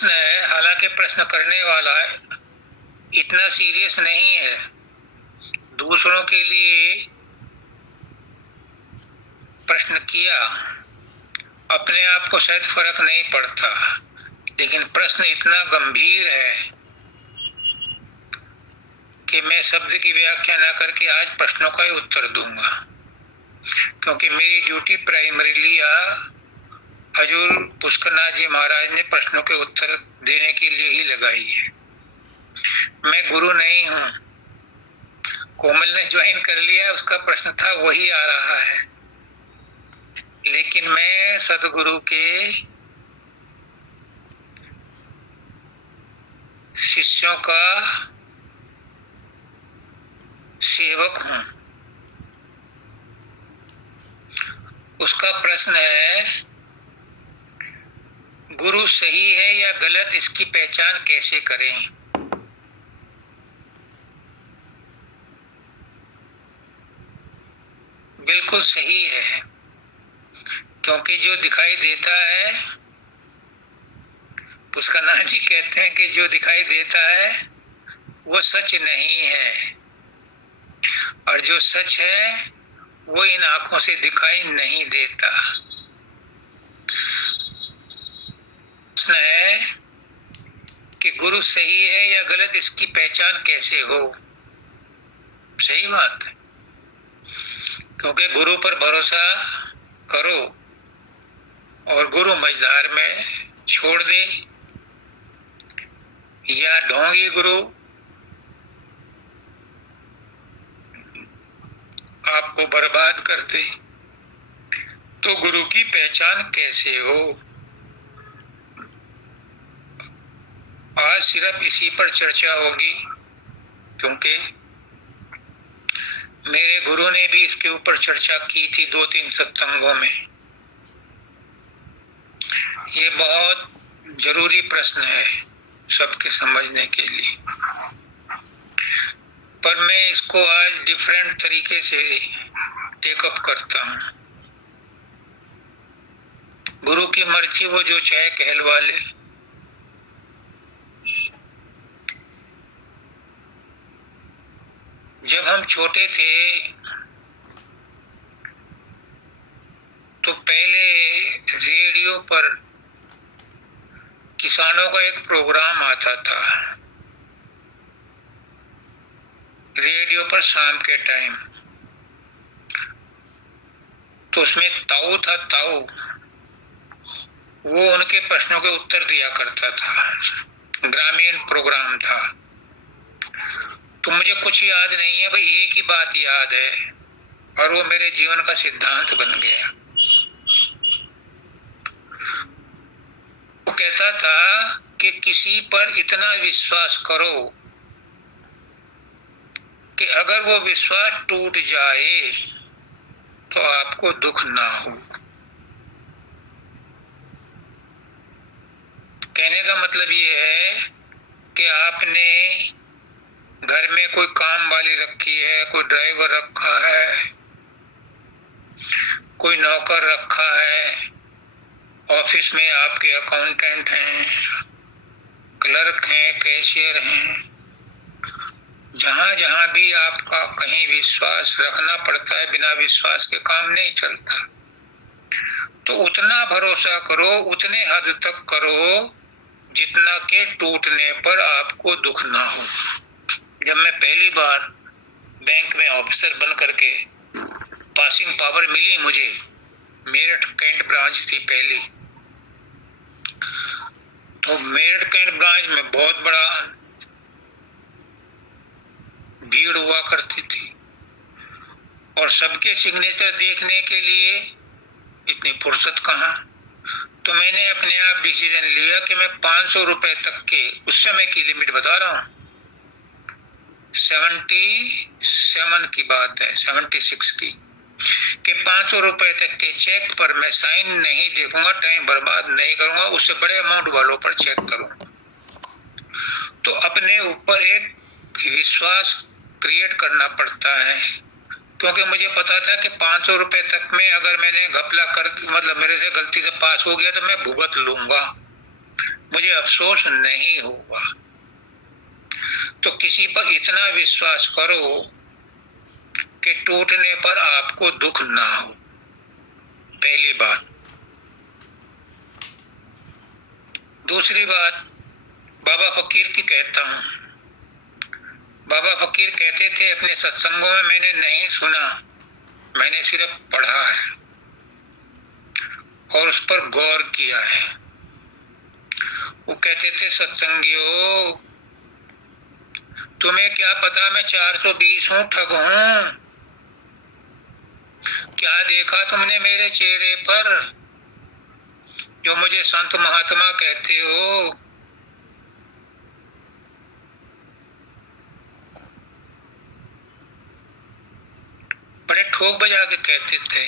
प्रश्न है, हालांकि प्रश्न करने वाला इतना सीरियस नहीं है। दूसरों के लिए प्रश्न किया, अपने आप को शायद फर्क नहीं पड़ता, लेकिन प्रश्न इतना गंभीर है कि मैं शब्द की व्याख्या न करके आज प्रश्नों का ही उत्तर दूंगा, क्योंकि मेरी ड्यूटी प्राइमरीली हजूर पुष्करनाथ जी महाराज ने प्रश्नों के उत्तर देने के लिए ही लगाई है। मैं गुरु नहीं हूं। कोमल ने ज्वाइन कर लिया, उसका प्रश्न था वही आ रहा है, लेकिन मैं सतगुरु के शिष्यों का सेवक हूं। उसका प्रश्न है, गुरु सही है या गलत, इसकी पहचान कैसे करें? बिल्कुल सही है, क्योंकि जो दिखाई देता है, पुष्करनाथ जी कहते हैं कि जो दिखाई देता है वो सच नहीं है, और जो सच है वो इन आंखों से दिखाई नहीं देता। प्रश्न है कि गुरु सही है या गलत, इसकी पहचान कैसे हो? सही बात है, क्योंकि गुरु पर भरोसा करो और गुरु मझधार में छोड़ दे, या ढोंगी गुरु आपको बर्बाद कर दे, तो गुरु की पहचान कैसे हो? आज सिर्फ इसी पर चर्चा होगी, क्योंकि मेरे गुरु ने भी इसके ऊपर चर्चा की थी 2-3 सत्संगों में। ये बहुत जरूरी प्रश्न है सबके समझने के लिए, पर मैं इसको आज डिफरेंट तरीके से टेकअप करता हूं। गुरु की मर्जी, वो जो चाहे कहलवा ले। जब हम छोटे थे तो पहले रेडियो पर किसानों का एक प्रोग्राम आता था, रेडियो पर शाम के टाइम। तो उसमें ताऊ था, ताऊ, वो उनके प्रश्नों के उत्तर दिया करता था। ग्रामीण प्रोग्राम था। तो मुझे कुछ याद नहीं है भाई, एक ही बात याद है, और वो मेरे जीवन का सिद्धांत बन गया। वो कहता था कि किसी पर इतना विश्वास करो कि अगर वो विश्वास टूट जाए तो आपको दुख ना हो। कहने का मतलब ये है कि आपने घर में कोई काम वाली रखी है, कोई ड्राइवर रखा है, कोई नौकर रखा है, ऑफिस में आपके अकाउंटेंट हैं, क्लर्क हैं, कैशियर हैं, जहां जहां भी आपका कहीं विश्वास रखना पड़ता है, बिना विश्वास के काम नहीं चलता। तो उतना भरोसा करो, उतने हद तक करो जितना के टूटने पर आपको दुख ना हो। जब मैं पहली बार बैंक में ऑफिसर बन करके पासिंग पावर मिली मुझे, मेरठ कैंट ब्रांच थी पहली, तो मेरठ कैंट ब्रांच में बहुत बड़ा भीड़ हुआ करती थी, और सबके सिग्नेचर देखने के लिए इतनी फुर्सत कहाँ। तो मैंने अपने आप डिसीजन लिया कि मैं 500 रुपए तक के, उस समय की लिमिट बता रहा हूँ, 77 की बात है, 76 की, कि 500 रुपए तक के चेक पर मैं साइन नहीं देखूंगा, टाइम बर्बाद नहीं करूंगा, उससे बड़े अमाउंट वालों पर चेक करूंगा। तो अपने ऊपर एक विश्वास क्रिएट करना पड़ता है, क्योंकि मुझे पता था कि 500 रुपए तक में अगर मैंने घपला कर, मतलब मेरे से गलती से पास हो गया, तो मैं भुगत लूंगा। मुझे अफसोस नहीं होगा। तो किसी पर इतना विश्वास करो कि टूटने पर आपको दुख ना हो, पहली बात। दूसरी बात बाबा फकीर की कहता हूं। बाबा फकीर कहते थे अपने सत्संगों में, मैंने नहीं सुना, मैंने सिर्फ पढ़ा है और उस पर गौर किया है। वो कहते थे, सत्संगियों, तुम्हें क्या पता मैं 420 हूं, ठग हूं। क्या देखा तुमने मेरे चेहरे पर जो मुझे संत महात्मा कहते हो? बड़े ठोक बजा के कहते थे।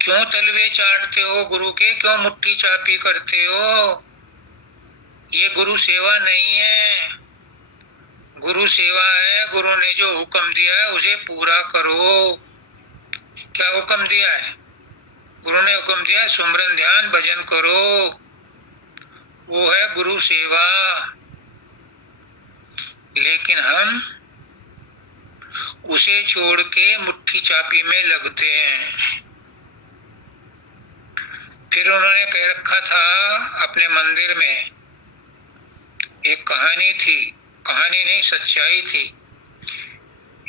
क्यों तलवे चाटते हो गुरु के, क्यों मुट्ठी चापी करते हो? ये गुरु सेवा नहीं है। गुरु सेवा है, गुरु ने जो हुक्म दिया है उसे पूरा करो। क्या हुक्म दिया है? गुरु ने हुक्म दिया सुमरन ध्यान भजन करो, वो है गुरु सेवा। लेकिन हम उसे छोड़ के मुट्ठी चापी में लगते हैं। फिर उन्होंने कह रखा था अपने मंदिर में, एक कहानी थी, कहानी नहीं सच्चाई थी।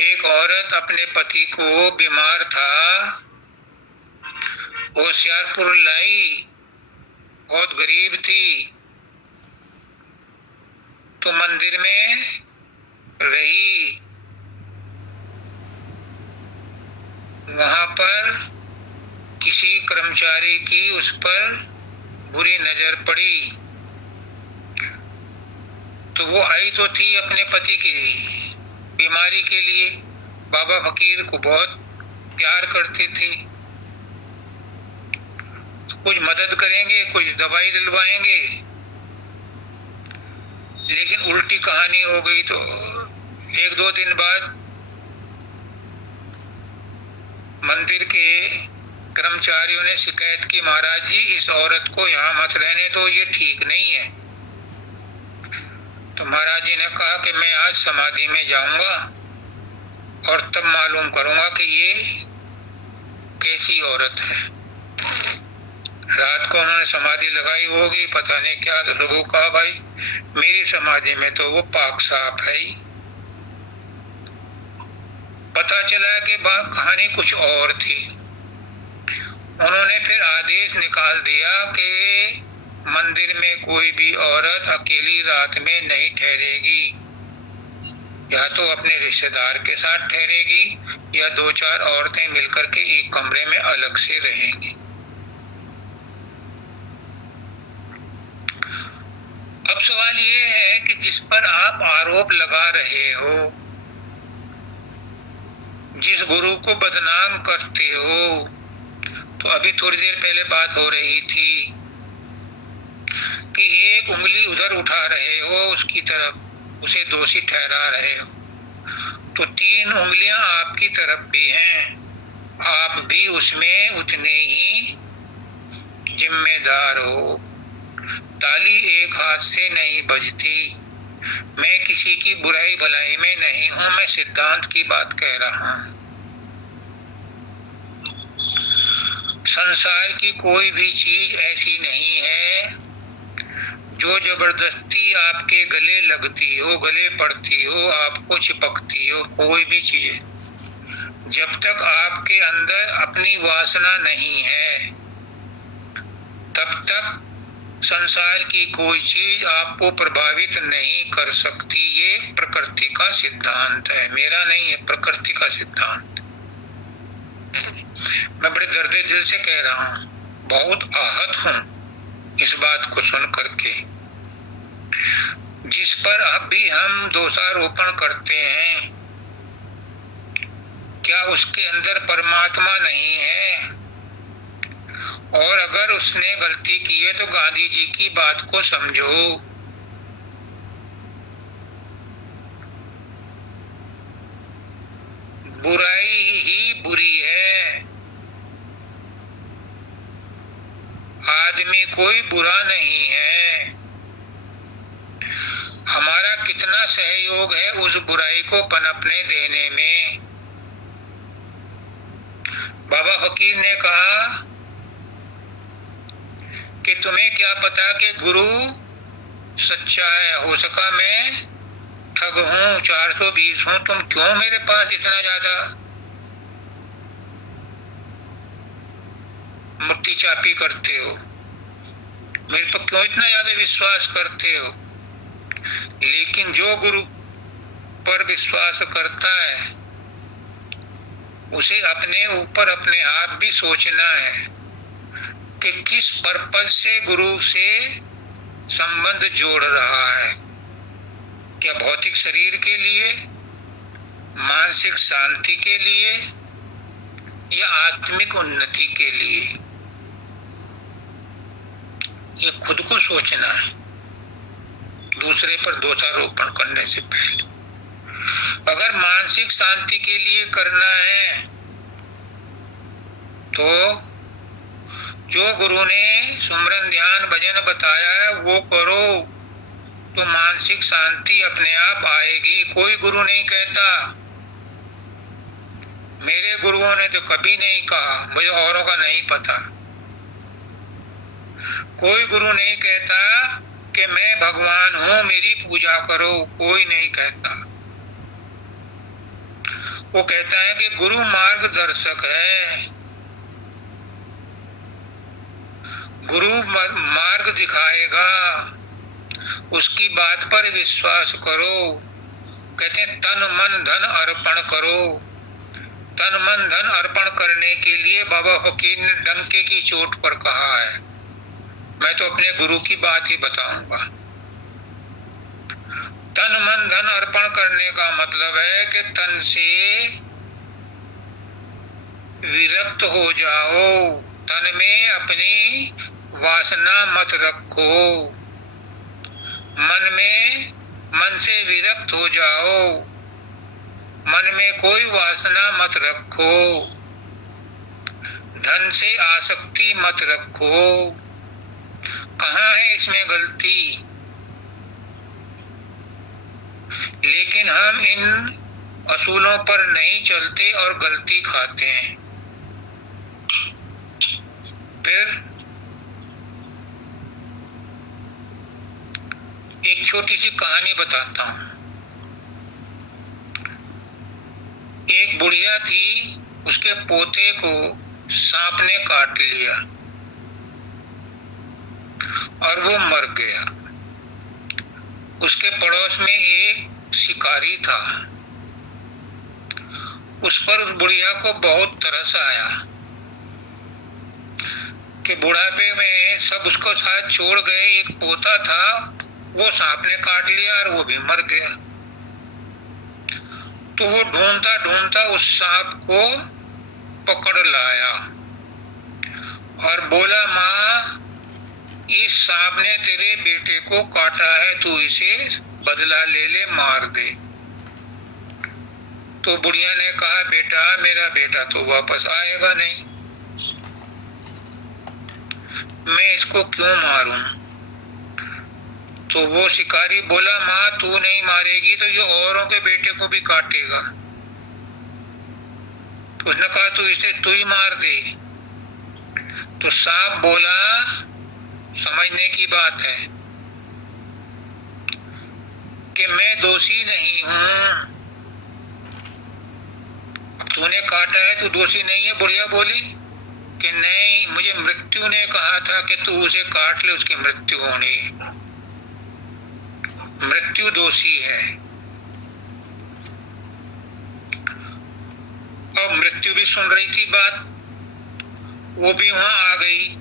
एक औरत अपने पति को, बीमार था, होशियारपुर लाई, बहुत गरीब थी, तो मंदिर में रही। वहां पर किसी कर्मचारी की उस पर बुरी नजर पड़ी, तो वो आई तो थी अपने पति की बीमारी के लिए। बाबा फकीर को बहुत प्यार करती थी, तो कुछ मदद करेंगे, कुछ दवाई दिलवाएंगे। लेकिन उल्टी कहानी हो गई। तो 1-2 दिन बाद मंदिर के कर्मचारियों ने शिकायत की, महाराज जी इस औरत को यहाँ मत रहने दो, ये ठीक नहीं है। तो महाराज जी ने कहा कि मैं आज समाधि में जाऊंगा और तब मालूम करूंगा कि ये कैसी औरत है। रात को उन्होंने समाधि लगाई होगी, पता नहीं क्या। वो कहा भाई मेरी समाधि में तो वो पाक साफ है ही। पता चला कि कहानी कुछ और थी। उन्होंने फिर आदेश निकाल दिया कि मंदिर में कोई भी औरत अकेली रात में नहीं ठहरेगी, या तो अपने रिश्तेदार के साथ ठहरेगी या 2-4 औरतें मिलकर के एक कमरे में अलग से रहेंगी। अब सवाल ये है कि जिस पर आप आरोप लगा रहे हो, जिस गुरु को बदनाम करते हो, तो अभी थोड़ी देर पहले बात हो रही थी कि एक उंगली उधर उठा रहे हो उसकी तरफ, उसे दोषी ठहरा रहे हो, तो 3 उंगलियां आपकी तरफ भी हैं, आप भी उसमें उतने ही जिम्मेदार हो। ताली एक हाथ से नहीं बजती। मैं किसी की बुराई भलाई में नहीं हूं, मैं सिद्धांत की बात कह रहा हूं। संसार की कोई भी चीज ऐसी नहीं है जो जबरदस्ती आपके गले लगती हो, गले पड़ती हो, आपको चिपकती हो। कोई भी चीज जब तक आपके अंदर अपनी वासना नहीं है, तब तक संसार की कोई चीज आपको प्रभावित नहीं कर सकती। ये प्रकृति का सिद्धांत है, मेरा नहीं है, प्रकृति का सिद्धांत। मैं बड़े दर्द दिल से कह रहा हूं, बहुत आहत हूं इस बात को सुन करके। जिस पर अब भी हम दोषारोपण करते हैं, क्या उसके अंदर परमात्मा नहीं है? और अगर उसने गलती की है तो गांधी जी की बात को समझो। बुराई ही बुरी है। आदमी कोई बुरा नहीं है। हमारा कितना सहयोग है उस बुराई को पनपने देने में। बाबा फकीर ने कहा कि तुम्हें क्या पता कि गुरु सच्चा है, हो सका मैं ठग हूं, 420 हूं, तुम क्यों मेरे पास इतना ज्यादा मुट्ठी चापी करते हो, मेरे पर क्यों इतना ज्यादा विश्वास करते हो। लेकिन जो गुरु पर विश्वास करता है उसे अपने ऊपर अपने आप भी सोचना है कि किस पर्पज से गुरु से संबंध जोड़ रहा है। क्या भौतिक शरीर के लिए, मानसिक शांति के लिए, या आत्मिक उन्नति के लिए। ये खुद को सोचना है दूसरे पर दोषारोपण करने से पहले। अगर मानसिक शांति के लिए करना है तो जो गुरु ने सुमरन ध्यान भजन बताया है वो करो, तो मानसिक शांति अपने आप आएगी। कोई गुरु नहीं कहता, मेरे गुरुओं ने तो कभी नहीं कहा, मुझे औरों का नहीं पता। कोई गुरु नहीं कहता कि मैं भगवान हूं, मेरी पूजा करो, कोई नहीं कहता। वो कहता है कि गुरु मार्गदर्शक है, गुरु मार्ग दिखाएगा, उसकी बात पर विश्वास करो। कहते हैं तन मन धन अर्पण करो। तन मन धन अर्पण करने के लिए बाबा फकीर ने डंके की चोट पर कहा है। मैं तो अपने गुरु की बात ही बताऊंगा। तन मन धन अर्पण करने का मतलब है कि तन से विरक्त हो जाओ, तन में अपनी वासना मत रखो, मन से विरक्त हो जाओ, मन में कोई वासना मत रखो, धन से आसक्ति मत रखो। कहाँ है इसमें गलती? लेकिन हम इन असूलों पर नहीं चलते और गलती खाते हैं। फिर एक छोटी सी कहानी बताता हूं। एक बुढ़िया थी, उसके पोते को सांप ने काट लिया और वो मर गया। उसके पड़ोस में एक शिकारी था, उस पर उस बुढ़िया को बहुत तरस आया कि बुढ़ापे में सब उसको साथ छोड़ गए, एक पोता था वो सांप ने काट लिया और वो भी मर गया। तो वो ढूंढता ढूंढता उस सांप को पकड़ लाया और बोला, माँ इस सांप ने तेरे बेटे को काटा है, तू इसे बदला ले ले, मार दे। तो बुढ़िया ने कहा, बेटा मेरा बेटा तो वापस आएगा नहीं, मैं इसको क्यों मारूं। तो वो शिकारी बोला, माँ तू नहीं मारेगी तो ये औरों के बेटे को भी काटेगा। तो उसने कहा, तू इसे तू ही मार दे। तो सांप बोला, समझने की बात है कि मैं दोषी नहीं हूं, तूने काटा है तू दोषी नहीं है। बुढ़िया बोली कि नहीं, मुझे मृत्यु ने कहा था कि तू उसे काट ले, उसकी मृत्यु होनी, मृत्यु दोषी है। और मृत्यु भी सुन रही थी बात, वो भी वहां आ गई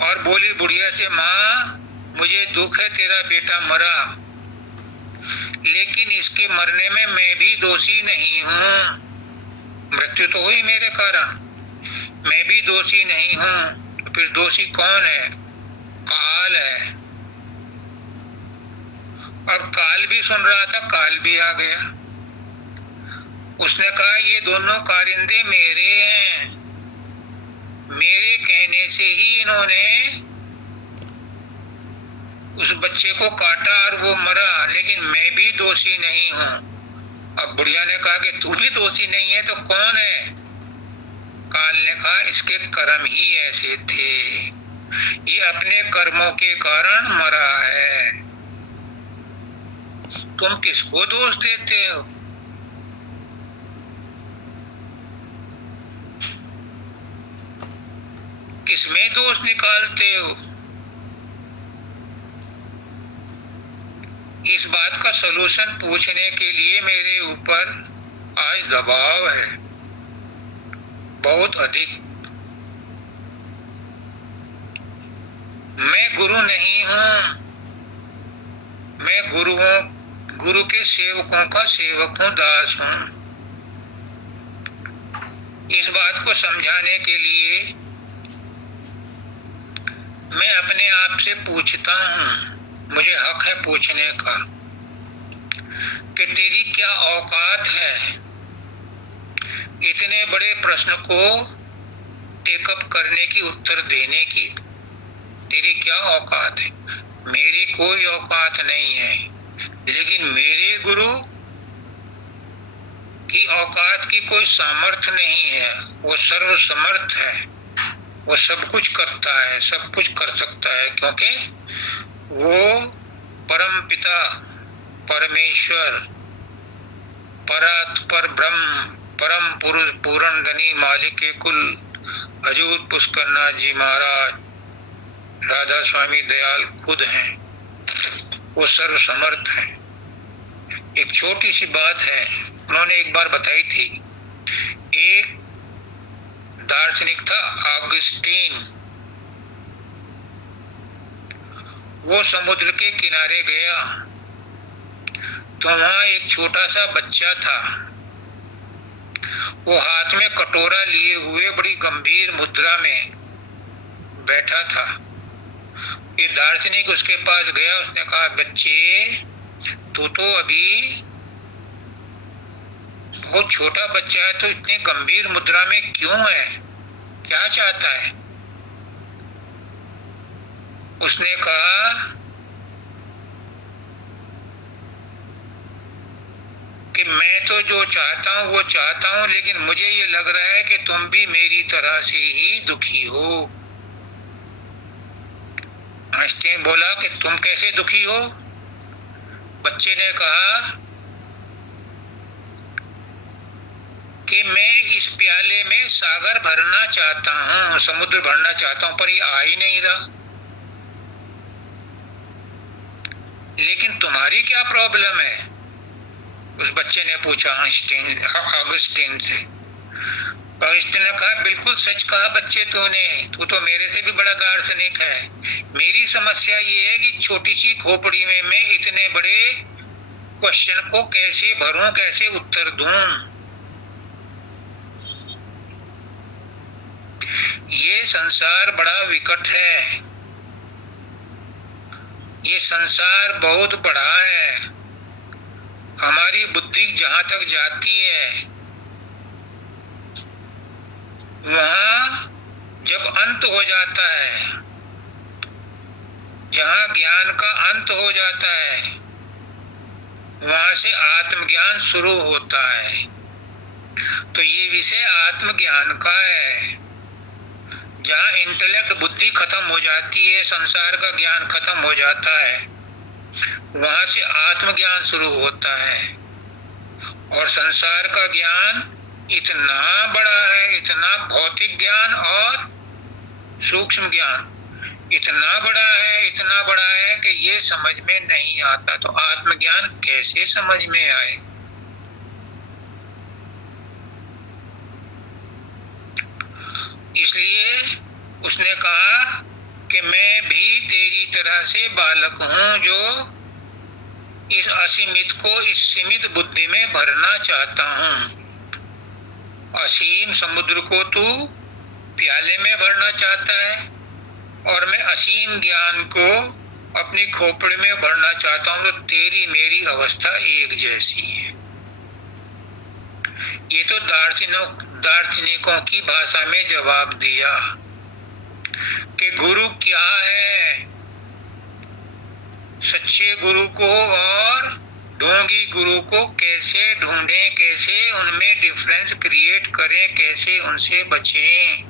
और बोली बुढ़िया से, माँ मुझे दुख है, तेरा बेटा मरा, लेकिन इसके मरने में मैं भी दोषी नहीं हूं। मृत्यु तो हुई मेरे कारण, मैं भी दोषी नहीं हूं। तो फिर दोषी कौन है? काल है। और काल भी सुन रहा था, काल भी आ गया। उसने कहा, ये दोनों कारिंदे मेरे हैं, मेरे कहने से ही इन्होंने उस बच्चे को काटा और वो मरा, लेकिन मैं भी दोषी नहीं हूं। अब बुढ़िया ने कहा कि तू भी दोषी नहीं है तो कौन है? काल ने कहा इसके कर्म ही ऐसे थे, ये अपने कर्मों के कारण मरा है। तुम किसको दोष देते हो? किसमें दोष निकालते हो? इस बात का सलूशन पूछने के लिए मेरे ऊपर आज दबाव है, बहुत अधिक। मैं गुरु नहीं हूं, मैं गुरु के सेवकों का सेवक हूं, दास हूं। इस बात को समझाने के लिए मैं अपने आप से पूछता हूं, मुझे हक है पूछने का, कि तेरी क्या औकात है इतने बड़े प्रश्न को टेकअप करने की, उत्तर देने की? तेरी क्या औकात है? मेरी कोई औकात नहीं है, लेकिन मेरे गुरु की औकात की कोई सामर्थ्य नहीं है। वो सर्वसमर्थ है, वो सब कुछ करता है, सब कुछ कर सकता है, क्योंकि वो परम पिता परमेश्वर, पर ब्रह्म, परम पुरुष, पूर्ण धनी, मालिक कुल, हजूर पुष्करनाथ जी महाराज, राधा स्वामी दयाल खुद हैं। वो सर्वसमर्थ हैं। एक छोटी सी बात है, उन्होंने एक बार बताई थी। एक दार्शनिक था ऑगस्टीन, वो समुद्र के किनारे गया तो वहां एक छोटा सा बच्चा था। वो हाथ में कटोरा लिए हुए बड़ी गंभीर मुद्रा में बैठा था। ये दार्शनिक उसके पास गया, उसने कहा, बच्चे तू तो अभी बहुत छोटा बच्चा है, तो इतनी गंभीर मुद्रा में क्यों है? क्या चाहता है? उसने कहा कि मैं तो जो चाहता हूं वो चाहता हूं, लेकिन मुझे ये लग रहा है कि तुम भी मेरी तरह से ही दुखी हो। आइंस्टाइन बोला कि तुम कैसे दुखी हो? बच्चे ने कहा कि मैं इस प्याले में सागर भरना चाहता हूं, समुद्र भरना चाहता हूं, पर ये आ ही नहीं रहा। लेकिन तुम्हारी क्या प्रॉब्लम है? उस बच्चे ने पूछा ऑगस्टीन से। ऑगस्टीन ने कहा, बिल्कुल सच कहा बच्चे तूने, तू तो मेरे से भी बड़ा दार्शनिक है। मेरी समस्या ये है कि छोटी सी खोपड़ी में मैं इतने बड़े क्वेश्चन को कैसे भरूं, कैसे उत्तर दूं। ये संसार बड़ा विकट है, ये संसार बहुत बड़ा है। हमारी बुद्धि जहां तक जाती है, वहां जब अंत हो जाता है, जहां ज्ञान का अंत हो जाता है, वहां से आत्मज्ञान शुरू होता है। तो ये विषय आत्मज्ञान का है। जहां इंटेलेक्ट, बुद्धि खत्म हो जाती है, संसार का ज्ञान खत्म हो जाता है, वहां से आत्मज्ञान शुरू होता है। और संसार का ज्ञान इतना बड़ा है, इतना भौतिक ज्ञान और सूक्ष्म ज्ञान इतना बड़ा है, इतना बड़ा है कि ये समझ में नहीं आता। तो आत्मज्ञान कैसे समझ में आए? इसलिए उसने कहा कि मैं भी तेरी तरह से बालक हूं, जो इस असीमित को इस सीमित बुद्धि में भरना चाहता हूं। असीम समुद्र को तू प्याले में भरना चाहता है, और मैं असीम ज्ञान को अपनी खोपड़ी में भरना चाहता हूं। तो तेरी मेरी अवस्था एक जैसी है। ये तो दार्शनिकों की भाषा में जवाब दिया कि गुरु क्या है, सच्चे गुरु को और ढोंगी गुरु को कैसे ढूंढें, कैसे उनमें डिफरेंस क्रिएट करें, कैसे उनसे बचें।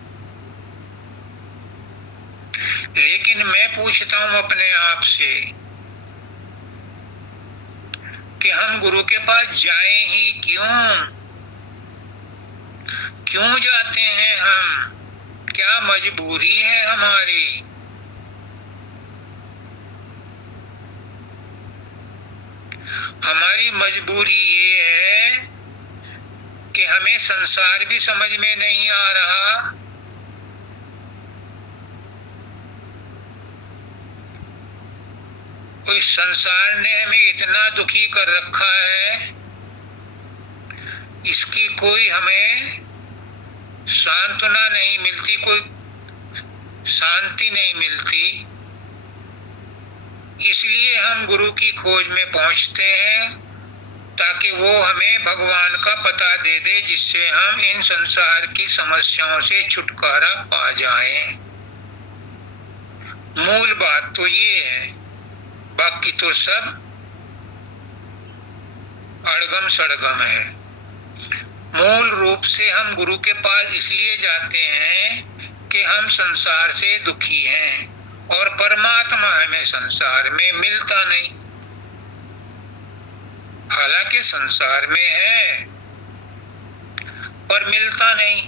लेकिन मैं पूछता हूं अपने आप से कि हम गुरु के पास जाएं ही क्यों? क्यों जाते हैं हम? क्या मजबूरी है हमारी? हमारी मजबूरी ये है कि हमें संसार भी समझ में नहीं आ रहा, इस संसार ने हमें इतना दुखी कर रखा है, इसकी कोई हमें सांत्वना नहीं मिलती, कोई शांति नहीं मिलती। इसलिए हम गुरु की खोज में पहुंचते हैं ताकि वो हमें भगवान का पता दे दे, जिससे हम इन संसार की समस्याओं से छुटकारा पा जाएं। मूल बात तो ये है, बाकी तो सब अड़गम सड़गम है। मूल रूप से हम गुरु के पास इसलिए जाते हैं कि हम संसार से दुखी हैं और परमात्मा हमें संसार में मिलता नहीं। हालांकि संसार में है पर मिलता नहीं,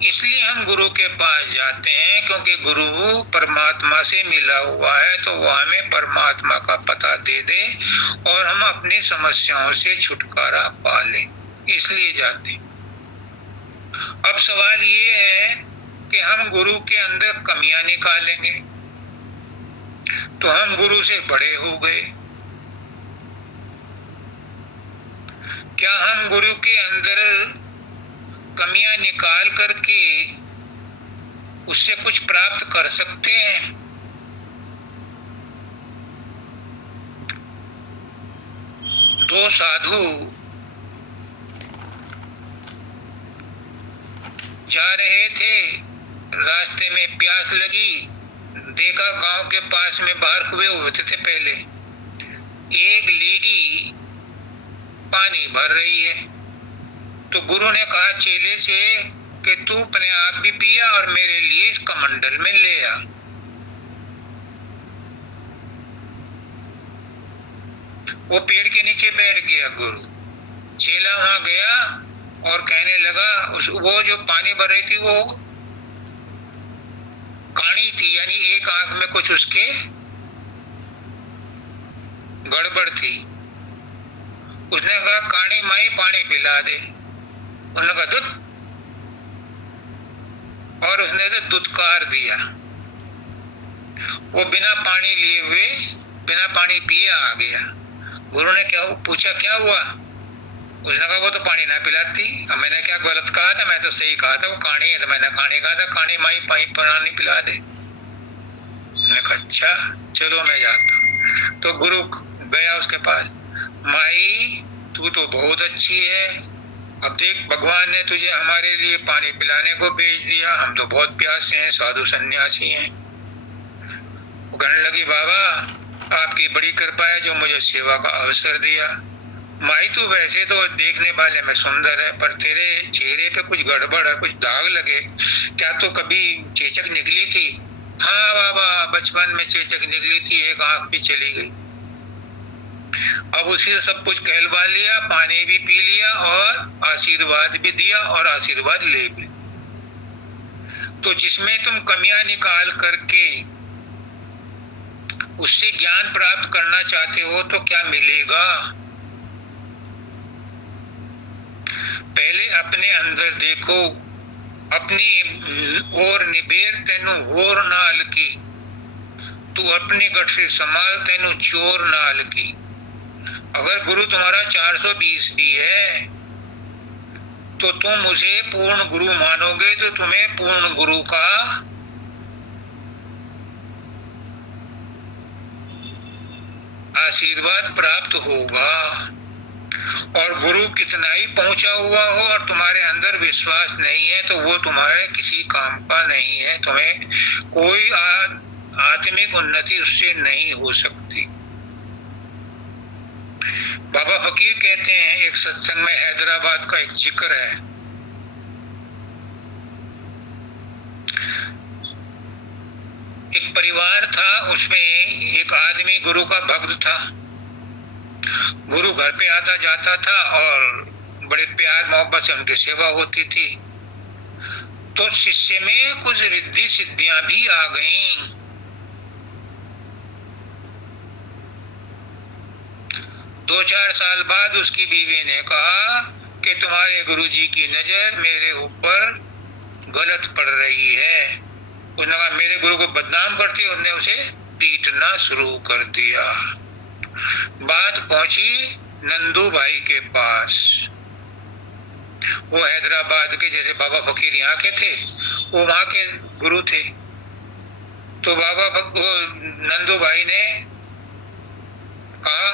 इसलिए हम गुरु के पास जाते हैं, क्योंकि गुरु परमात्मा से मिला हुआ है तो वह हमें परमात्मा का पता दे दे और हम अपनी समस्याओं से छुटकारा पा लें, इसलिए जाते हैं। अब सवाल ये है कि हम गुरु के अंदर कमियां निकालेंगे तो हम गुरु से बड़े हो गए। क्या हम गुरु के अंदर कमियां निकाल करके उससे कुछ प्राप्त कर सकते हैं? दो साधु जा रहे थे, रास्ते में प्यास लगी, देखा गांव के पास में बाहर कुएं होते थे पहले, एक लेडी पानी भर रही है। तो गुरु ने कहा चेले से कि तू अपने आप भी पिया और मेरे लिए इस कमंडल में ले आ। वो पेड़ के नीचे बैठ गया गुरु। चेला वहां गया और कहने लगा, वो जो पानी भर रही थी वो काणी थी, यानी एक आंख में कुछ उसके गड़बड़ थी। उसने कहा काणी माई पानी पिला दे। उन्होंने कहा दूध, और उसने तो दुत्कार दिया। वो बिना पानी लिए हुए, बिना पानी पिए आ गया। गुरु ने क्या पूछा क्या हुआ? उसने कहा वो तो पानी ना पिलाती। अब मैंने क्या गलत कहा था? मैं तो सही कहा था, वो काणी है तो मैंने काणी कहा था, काणी माई पानी पिला दे। मैंने कहा अच्छा चलो मैं जाता हूँ। तो गुरु गया उसके पास, माई तू तो बहुत अच्छी है, अब देख भगवान ने तुझे हमारे लिए पानी पिलाने को भेज दिया, हम तो बहुत प्यासे हैं, साधु सन्यासी हैं। वो कहने लगी बाबा आपकी बड़ी कृपा है जो मुझे सेवा का अवसर दिया। माई तू वैसे तो देखने वाले में सुंदर है, पर तेरे चेहरे पे कुछ गड़बड़ है, कुछ दाग लगे, क्या तो कभी चेचक निकली थी? हाँ बाबा बचपन में चेचक निकली थी, एक आंख भी चली गई। अब उसी से सब कुछ कहलवा लिया, पानी भी पी लिया और आशीर्वाद भी दिया और आशीर्वाद ले भी। तो जिसमें तुम कमियां निकाल करके उससे ज्ञान प्राप्त करना चाहते हो तो क्या मिलेगा? पहले अपने अंदर देखो, अपनी ओर निबेर तेनु होर नाल की, तू अपनी गठ से संभाल तेनु चोर नाल की। अगर गुरु तुम्हारा 420 भी है तो तुम उसे पूर्ण गुरु मानोगे तो तुम्हें पूर्ण गुरु का आशीर्वाद प्राप्त होगा। और गुरु कितना ही पहुंचा हुआ हो और तुम्हारे अंदर विश्वास नहीं है तो वो तुम्हारे किसी काम का नहीं है। तुम्हें कोई आत्मिक उन्नति उससे नहीं हो सकती। बाबा फकीर कहते हैं, एक सत्संग में हैदराबाद का एक जिक्र है, एक परिवार था, उसमें एक आदमी गुरु का भक्त था। गुरु घर पे आता जाता था और बड़े प्यार मोहब्बत से उनकी सेवा होती थी। तो शिष्य में कुछ रिद्धि सिद्धियां भी आ गईं। 2-4 साल बाद उसकी बीवी ने कहा कि तुम्हारे गुरुजी की नजर मेरे ऊपर गलत पड़ रही है। उसने कहा मेरे गुरु को बदनाम करती है। उन्होंने उसे पीटना शुरू कर दिया। बात पहुंची नंदू भाई के पास। वो हैदराबाद के, जैसे बाबा फकीर यहाँ के थे, वो वहां के गुरु थे। तो नंदू भाई ने कहा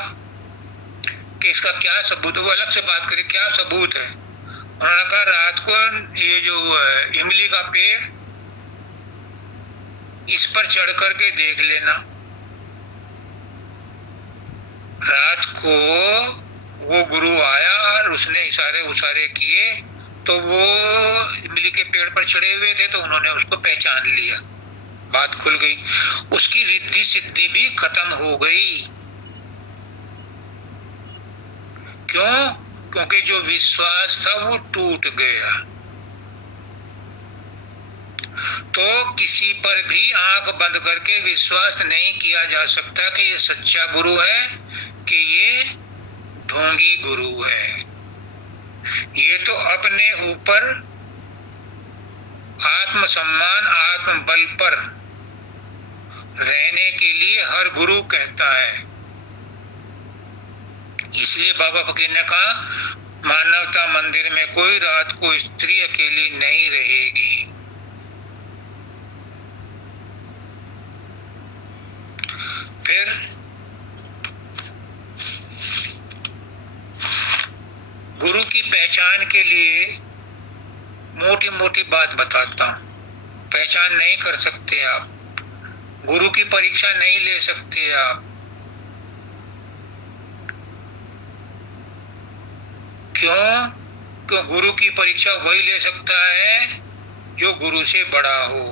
कि इसका क्या सबूत है। वो अलग से बात करी, क्या सबूत है। उन्होंने कहा रात को ये जो इमली का पेड़, इस पर चढ़ करके देख लेना। रात को वो गुरु आया और उसने इशारे उशारे किए तो वो इमली के पेड़ पर चढ़े हुए थे, तो उन्होंने उसको पहचान लिया। बात खुल गई, उसकी रिद्धि सिद्धि भी खत्म हो गई। क्यों? क्योंकि जो विश्वास था वो टूट गया। तो किसी पर भी आंख बंद करके विश्वास नहीं किया जा सकता कि ये सच्चा गुरु है कि ये ढोंगी गुरु है। ये तो अपने ऊपर आत्मसम्मान, आत्मबल पर रहने के लिए हर गुरु कहता है। इसलिए बाबा फकीर ने कहा मानवता मंदिर में कोई रात को स्त्री अकेली नहीं रहेगी। फिर गुरु की पहचान के लिए मोटी मोटी बात बताता हूं। पहचान नहीं कर सकते आप, गुरु की परीक्षा नहीं ले सकते आप। क्यों? क्यों? गुरु की परीक्षा वही ले सकता है जो गुरु से बड़ा हो।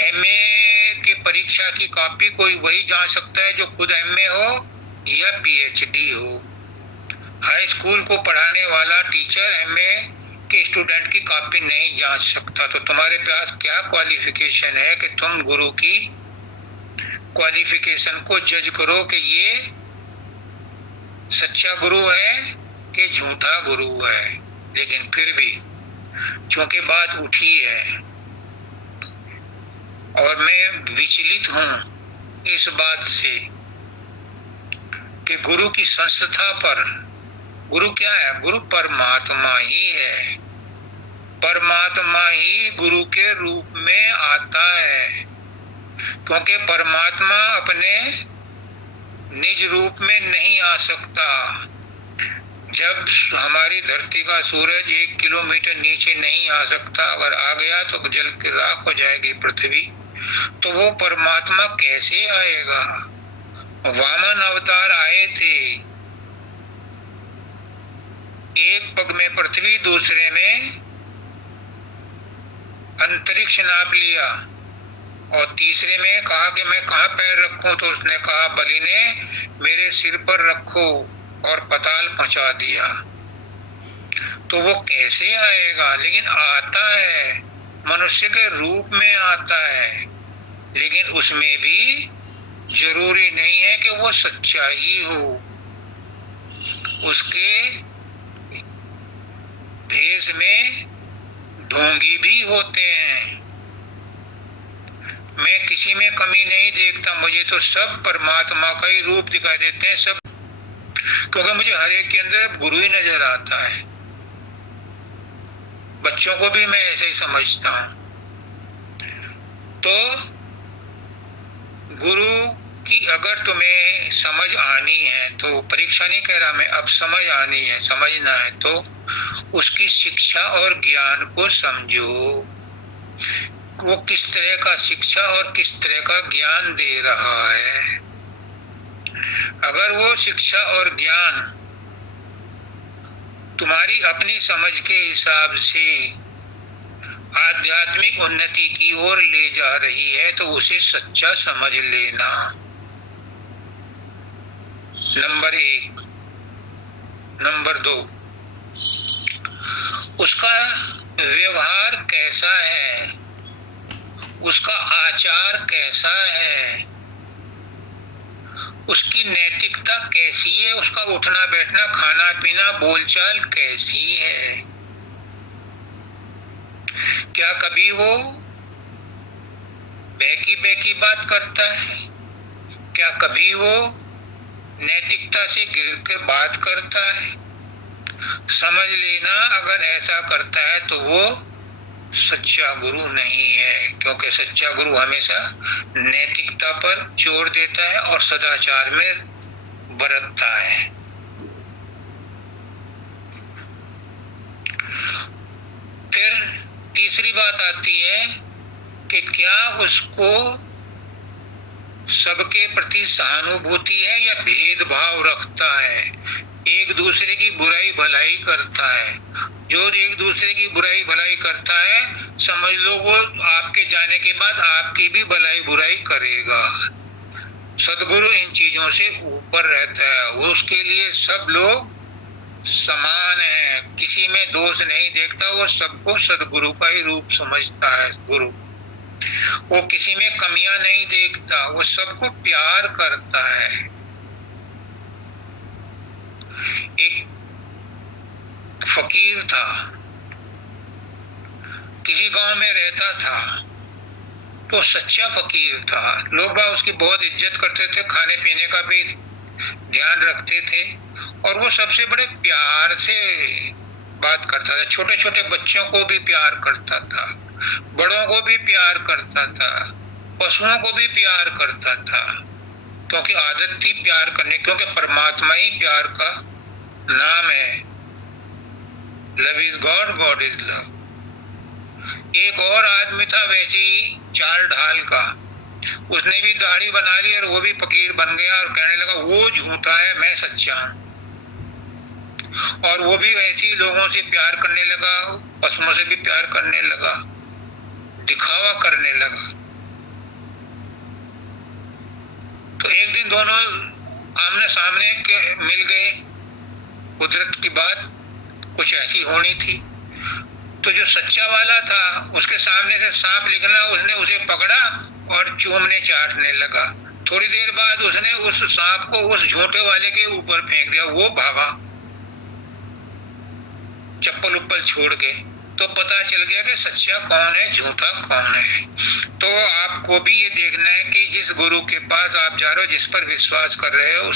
एमए के परीक्षा की कॉपी कोई वही जांच सकता है जो खुद एमए हो या पीएचडी हो। हाई स्कूल को पढ़ाने वाला टीचर एमए के स्टूडेंट की कॉपी नहीं जांच सकता। तो तुम्हारे पास क्या क्वालिफिकेशन है कि तुम गुरु की क्वालिफिकेशन को जज करो कि ये सच्चा गुरु है कि झूठा गुरु है। लेकिन फिर भी चूंकि बात उठी है और मैं विचलित हूं इस बात से कि गुरु की संस्था पर, गुरु क्या है? गुरु परमात्मा ही है। परमात्मा ही गुरु के रूप में आता है, क्योंकि परमात्मा अपने निज रूप में नहीं आ सकता। जब हमारी धरती का सूरज 1 किलोमीटर नीचे नहीं आ सकता, अगर आ गया तो जल के राख हो जाएगी पृथ्वी, तो वो परमात्मा कैसे आएगा? वामन अवतार आए थे, एक पग में पृथ्वी, दूसरे में अंतरिक्ष नाप लिया और तीसरे में कहा कि मैं कहाँ पैर रखूं, तो उसने कहा बलि ने मेरे सिर पर रखो और पताल पहुंचा दिया। तो वो कैसे आएगा? लेकिन आता है, मनुष्य के रूप में आता है। लेकिन उसमें भी जरूरी नहीं है कि वो सच्चा ही हो। उसके भेष में ढोंगी भी होते हैं। मैं किसी में कमी नहीं देखता, मुझे तो सब परमात्मा का ही रूप दिखाई देते हैं सब, क्योंकि मुझे हर एक के अंदर गुरु ही नजर आता है। बच्चों को भी मैं ऐसे ही समझता हूं। तो गुरु कि अगर तुम्हें समझ आनी है, तो परीक्षा नहीं कह रहा मैं, अब समझ आनी है, समझना है, तो उसकी शिक्षा और ज्ञान को समझो। वो किस तरह का शिक्षा और किस तरह का ज्ञान दे रहा है। अगर वो शिक्षा और ज्ञान तुम्हारी अपनी समझ के हिसाब से आध्यात्मिक उन्नति की ओर ले जा रही है, तो उसे सच्चा समझ लेना। नंबर 1। नंबर 2, उसका व्यवहार कैसा है, उसका आचार कैसा है, उसकी नैतिकता कैसी है, उसका उठना बैठना खाना पीना बोलचाल कैसी है। क्या कभी वो बहकी बहकी बात करता है? क्या कभी वो नैतिकता से गिर के बात करता है? समझ लेना, अगर ऐसा करता है तो वो सच्चा गुरु नहीं है, क्योंकि सच्चा गुरु हमेशा नैतिकता पर जोर देता है और सदाचार में बरतता है। फिर तीसरी बात आती है कि क्या उसको सबके प्रति सहानुभूति है या भेदभाव रखता है, एक दूसरे की बुराई भलाई करता है। जो एक दूसरे की बुराई भलाई करता है, समझ लो वो आपके जाने के बाद आपकी भी भलाई बुराई करेगा। सदगुरु इन चीजों से ऊपर रहता है, उसके लिए सब लोग समान है, किसी में दोष नहीं देखता, वो सबको सदगुरु का ही रूप समझता है। गुरु वो किसी में कमियां नहीं देखता, वो सबको प्यार करता है। एक फकीर था, किसी गांव में रहता था, तो सच्चा फकीर था, लोग बाग उसकी बहुत इज्जत करते थे, खाने पीने का भी ध्यान रखते थे, और वो सबसे बड़े प्यार से बात करता था, छोटे छोटे बच्चों को भी प्यार करता था, बड़ों को भी प्यार करता था, पशुओं को भी प्यार करता था, क्योंकि आदत थी प्यार करने, क्योंकि परमात्मा ही प्यार का नाम है। Love is God, God is love. एक और आदमी था वैसे ही चाल ढाल का, उसने भी दाढ़ी बना ली और वो भी फकीर बन गया और कहने लगा वो झूठा है, मैं सच्चा हूं। और वो भी वैसे ही लोगों से प्यार करने लगा, पशुओं से भी प्यार करने लगा, दिखावा करने लगा। तो एक दिन दोनों आमने सामने मिल गए, कुदरत की बात कुछ ऐसी होनी थी। तो जो सच्चा वाला था उसके सामने से सांप निकला, उसने उसे पकड़ा और चूमने चाटने लगा। थोड़ी देर बाद उसने उस सांप को उस झूठे वाले के ऊपर फेंक दिया, वो भागा चप्पल उप्पल छोड़ के। तो पता चल गया कि सच्चा कौन है, झूठा कौन है। तो आपको भी ये देखना है कि जिस गुरु के पास आप जा रहे हो, जिस पर विश्वास कर रहे हो,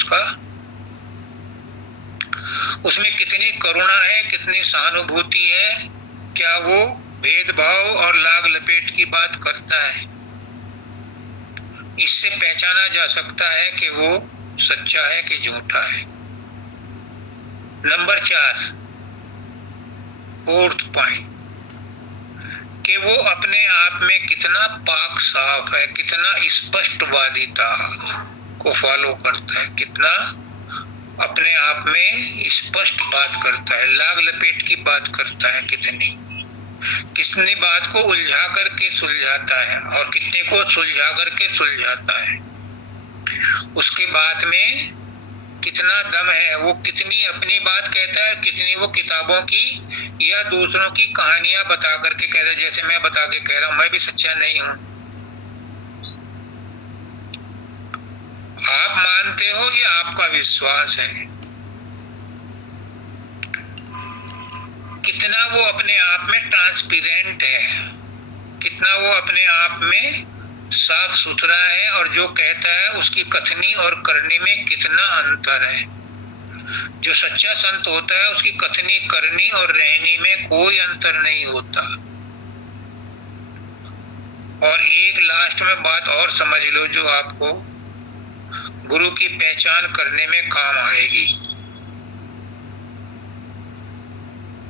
उसमें कितनी करुणा है, कितनी सहानुभूति है, क्या वो भेदभाव और लाग लपेट की बात करता है। इससे पहचाना जा सकता है कि वो सच्चा है कि झूठा है। नंबर 4, फोर्थ पॉइंट, कि वो अपने आप में कितना पाक साफ है, कितना स्पष्टवादिता को फॉलो करता है, कितना अपने आप में स्पष्ट बात करता है, लाग लपेट की बात करता है, कितनी बात को उलझा करके सुलझाता है और कितने को सुलझा करके सुलझाता है। उसके बात में कितना दम है, वो कितनी अपनी बात कहता है, कितनी वो किताबों की या दूसरों की कहानियां बता करके कहता है। जैसे मैं बता के कह रहा हूं, मैं भी सच्चा नहीं हूं। आप मानते हो, ये आपका विश्वास है। कितना वो अपने आप में ट्रांसपेरेंट है, कितना वो अपने आप में साफ सुथरा है, और जो कहता है उसकी कथनी और करनी में कितना अंतर है। जो सच्चा संत होता है उसकी कथनी करनी और रहनी में कोई अंतर नहीं होता। और एक लास्ट में बात और समझ लो जो आपको गुरु की पहचान करने में काम आएगी।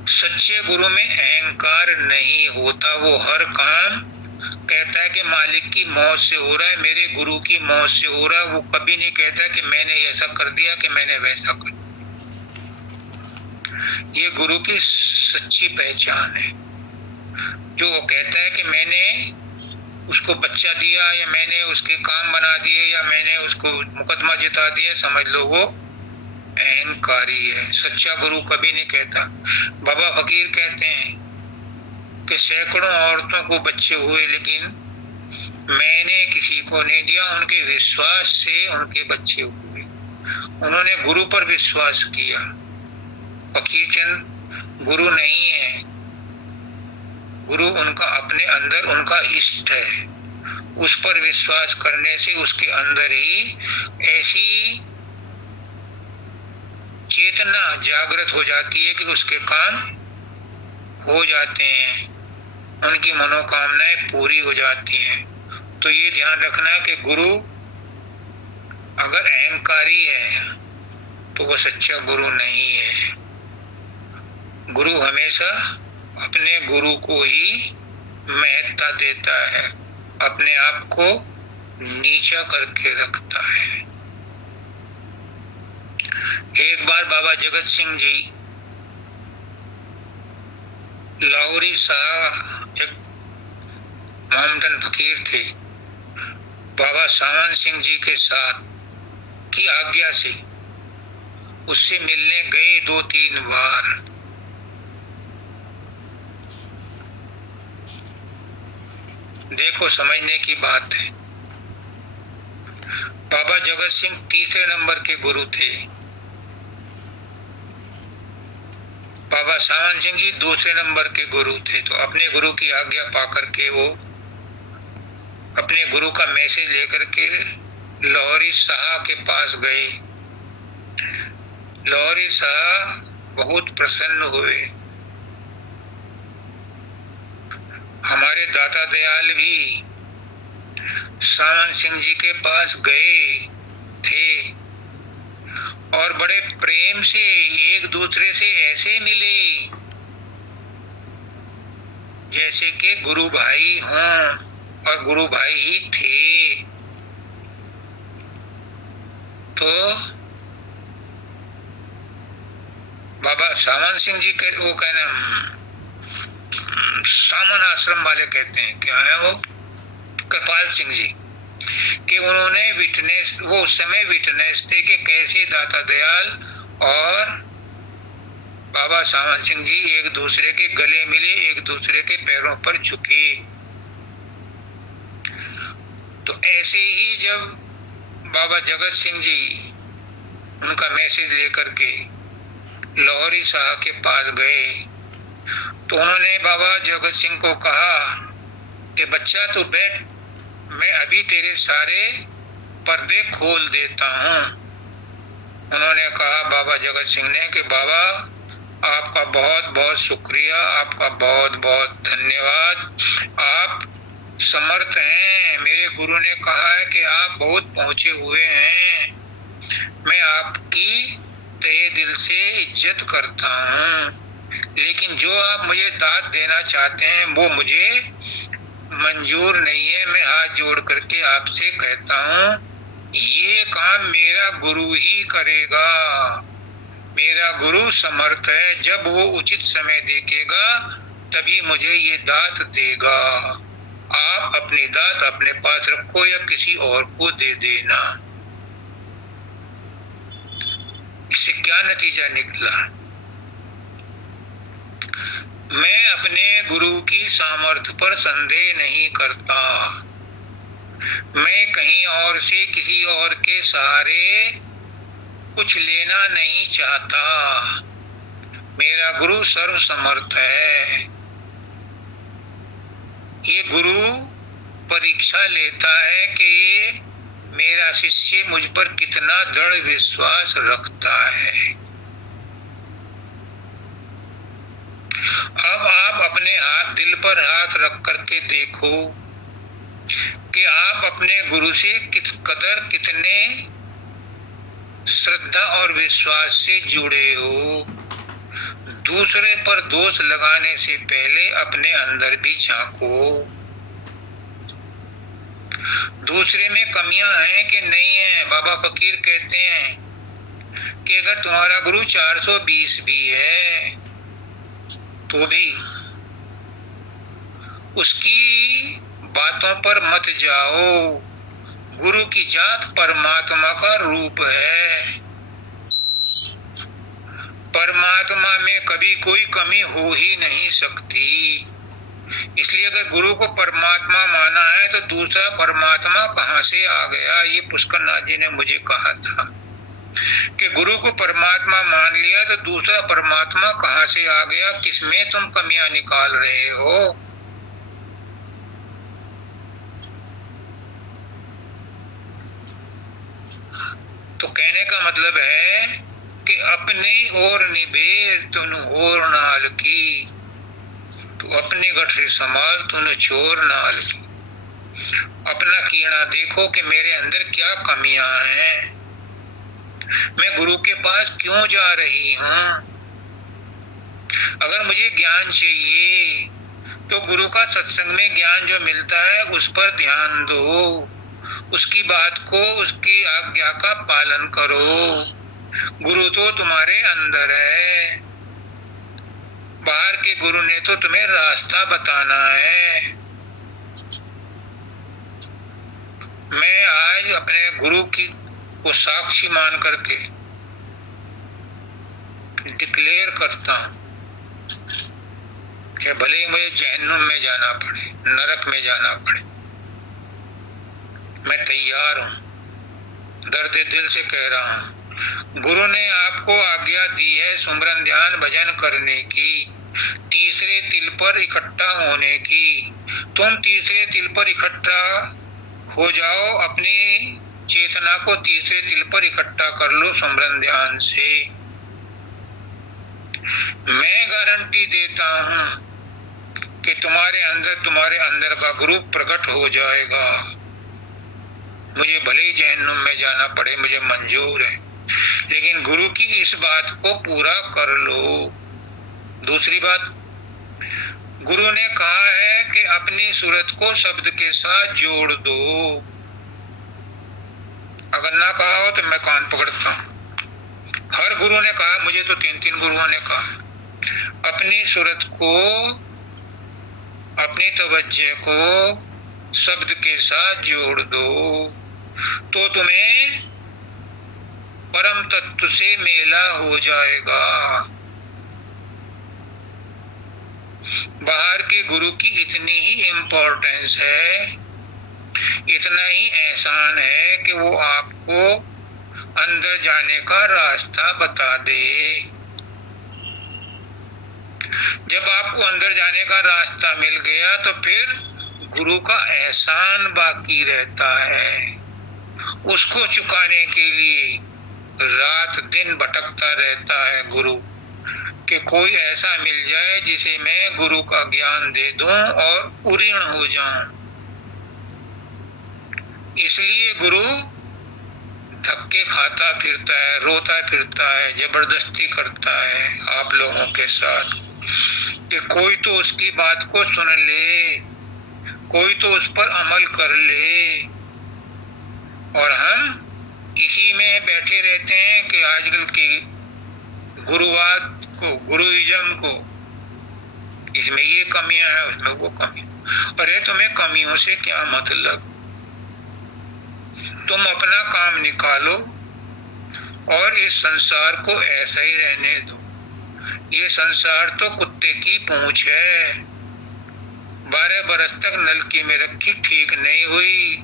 सच्चे गुरु में अहंकार नहीं होता, वो हर काम कहता है कि मालिक की मौत से हो रहा है, मेरे गुरु की मौत से हो रहा है। वो कभी नहीं कहता कि मैंने ऐसा कर दिया, कि मैंने वैसा कर दिया। ये गुरु की सच्ची पहचान है। जो वो कहता है कि मैंने उसको बच्चा दिया, या मैंने उसके काम बना दिए, या मैंने उसको मुकदमा जिता दिया, समझ लो वो अहंकारी है। सच्चा गुरु कभी नहीं कहता। बाबा फकीर कहते हैं कि सैकड़ों औरतों को बच्चे हुए, लेकिन मैंने किसी को नहीं दिया। उनके विश्वास से उनके बच्चे हुए। उन्होंने गुरु पर विश्वास किया। फकीर चंद गुरु नहीं है, गुरु उनका अपने अंदर उनका इष्ट है। उस पर विश्वास करने से उसके अंदर ही ऐसी चेतना जागृत हो जाती है कि उसके काम हो जाते हैं, उनकी मनोकामनाएं पूरी हो जाती हैं। तो ये ध्यान रखना कि गुरु अगर अहंकारी है तो वह सच्चा गुरु नहीं है। गुरु हमेशा अपने गुरु को ही महत्ता देता है, अपने आप को नीचा करके रखता है। एक बार बाबा जगत सिंह जी लाहौरी साहब एक मोहम्मदन फकीर थे, बाबा सावन सिंह जी के साथ की आज्ञा से उससे मिलने गए 2-3 बार। देखो समझने की बात है। बाबा जगत सिंह तीसरे नंबर के गुरु थे, बाबा सावन सिंह जी दूसरे नंबर के गुरु थे। तो अपने गुरु की आज्ञा पाकर के वो अपने गुरु का मैसेज लेकर के लाहौरी शाह के पास गए। लाहौरी शाह बहुत प्रसन्न हुए। हमारे दाता दयाल भी सावन सिंह जी के पास गए थे और बड़े प्रेम से एक दूसरे से ऐसे मिले जैसे कि गुरु भाई हों, और गुरु भाई ही थे। तो बाबा सावन सिंह जी के वो कहना सामन आश्रम वाले कहते हैं, क्या है वो, कृपाल सिंह जी, कि उन्होंने विटनेस, वो उस समय विटनेस थे कि कैसे दाता दयाल और बाबा सावन सिंह जी एक दूसरे के गले मिले, एक दूसरे के पैरों पर झुके। तो ऐसे ही जब बाबा जगत सिंह जी उनका मैसेज लेकर के लाहौरी शाह के पास गए, तो उन्होंने बाबा जगत सिंह को कहा कि बच्चा तू बैठ, मैं अभी तेरे सारे पर्दे खोल देता हूँ। उन्होंने कहा बाबा जगत सिंह ने कि बाबा आपका बहुत बहुत शुक्रिया, आपका बहुत बहुत धन्यवाद, आप समर्थ हैं। मेरे गुरु ने कहा है कि आप बहुत पहुंचे हुए हैं, मैं आपकी तहे दिल से इज्जत करता हूँ, लेकिन जो आप मुझे दाद देना चाहते हैं वो मुझे मंजूर नहीं है। मैं हाथ जोड़ करके आपसे कहता हूँ ये काम मेरा गुरु ही करेगा। मेरा गुरु समर्थ है, जब वो उचित समय देखेगा तभी मुझे ये दात देगा। आप अपनी दात अपने पास रखो या किसी और को दे देना। इससे क्या नतीजा निकला? मैं अपने गुरु की सामर्थ्य पर संदेह नहीं करता। मैं कहीं और से किसी और के सहारे कुछ लेना नहीं चाहता। मेरा गुरु सर्व समर्थ है। ये गुरु परीक्षा लेता है कि मेरा शिष्य मुझ पर कितना दृढ़ विश्वास रखता है। अब आप अपने हाथ दिल पर हाथ रख करके देखो कि आप अपने गुरु से किस कदर कितने श्रद्धा और विश्वास से जुड़े हो। दूसरे पर दोष लगाने से पहले अपने अंदर भी झांको, दूसरे में कमियां हैं कि नहीं है। बाबा फकीर कहते हैं कि अगर तुम्हारा गुरु 420 भी है तो भी उसकी बातों पर मत जाओ। गुरु की जात परमात्मा का रूप है, परमात्मा में कभी कोई कमी हो ही नहीं सकती। इसलिए अगर गुरु को परमात्मा माना है तो दूसरा परमात्मा कहाँ से आ गया। ये पुष्कर नाथ जी ने मुझे कहा था कि गुरु को परमात्मा मान लिया तो दूसरा परमात्मा कहाँ से आ गया, किसमें तुम कमियां निकाल रहे हो। तो कहने का मतलब है कि अपनी ओर निबेर तुन और नाल की, तो अपनी गठरी संभाल तूने चोर नाल की। अपना कीड़ा देखो कि मेरे अंदर क्या कमियां हैं, मैं गुरु के पास क्यों जा रही हूं। अगर मुझे ज्ञान चाहिए तो गुरु का सत्संग में ज्ञान जो मिलता है उस पर ध्यान दो, उसकी बात को, उसकी आज्ञा का पालन करो। गुरु तो तुम्हारे अंदर है, बाहर के गुरु ने तो तुम्हें रास्ता बताना है। मैं आज अपने गुरु की को साक्षी मान करके डिक्लेयर करता हूं कि भले ही मुझे जहन्नुम में जाना पड़े, नरक में जाना पड़े, मैं तैयार हूं। दर्द दिल से कह रहा हूं। गुरु ने आपको आज्ञा दी है सुमरन ध्यान भजन करने की, तीसरे तिल पर इकट्ठा होने की। तुम तीसरे तिल पर इकट्ठा हो जाओ, अपनी चेतना को तीसरे तिल पर इकट्ठा कर लो सुमरन ध्यान से। मैं गारंटी देता हूं कि तुम्हारे अंदर का गुरु प्रकट हो जाएगा। मुझे भले ही जहन्नुम में जाना पड़े, मुझे मंजूर है, लेकिन गुरु की इस बात को पूरा कर लो। दूसरी बात, गुरु ने कहा है कि अपनी सूरत को शब्द के साथ जोड़ दो। अगर ना कहा हो तो मैं कान पकड़ता हूं। हर गुरु ने कहा, मुझे तो 3-3 गुरुओं ने कहा, अपनी सूरत को, अपनी तवज्जो को शब्द के साथ जोड़ दो तो तुम्हें परम तत्व से मेला हो जाएगा। बाहर के गुरु की इतनी ही इम्पोर्टेंस है, इतना ही एहसान है कि वो आपको अंदर जाने का रास्ता बता दे। जब आपको अंदर जाने का रास्ता मिल गया तो फिर गुरु का एहसान बाकी रहता है। उसको चुकाने के लिए रात दिन भटकता रहता है गुरु, कि कोई ऐसा मिल जाए जिसे मैं गुरु का ज्ञान दे दूं और उरीण हो जाऊं। इसलिए गुरु धक्के खाता फिरता है, रोता फिरता है, जबरदस्ती करता है आप लोगों के साथ कि कोई तो उसकी बात को सुन ले, कोई तो उस पर अमल कर ले। और हम इसी में बैठे रहते हैं कि आजकल के गुरुवाद को, गुरुइज्म को, इसमें ये कमियां है, उसमें वो कमी। अरे तुम्हें कमियों से क्या मतलब, तुम अपना काम निकालो और इस संसार को ऐसा ही रहने दो। ये संसार तो कुत्ते की पूंछ है, 12 बरस तक नलकी में रखी ठीक नहीं हुई।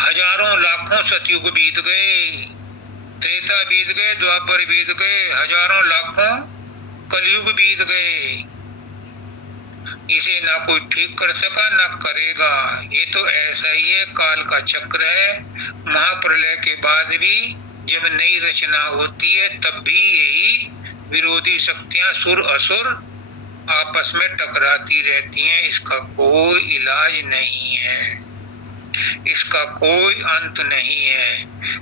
हजारों लाखों सतयुग बीत गए, त्रेता बीत गए, द्वापर बीत गए, हजारों लाखों कलयुग बीत गए। इसे ना कोई ठीक कर सका ना करेगा। ये तो ऐसा ही है, काल का चक्र है। महाप्रलय के बाद भी जब नई रचना होती है तब भी यही विरोधी शक्तियां, सुर असुर आपस में टकराती रहती हैं। इसका कोई इलाज नहीं है। इसका कोई अंत नहीं है।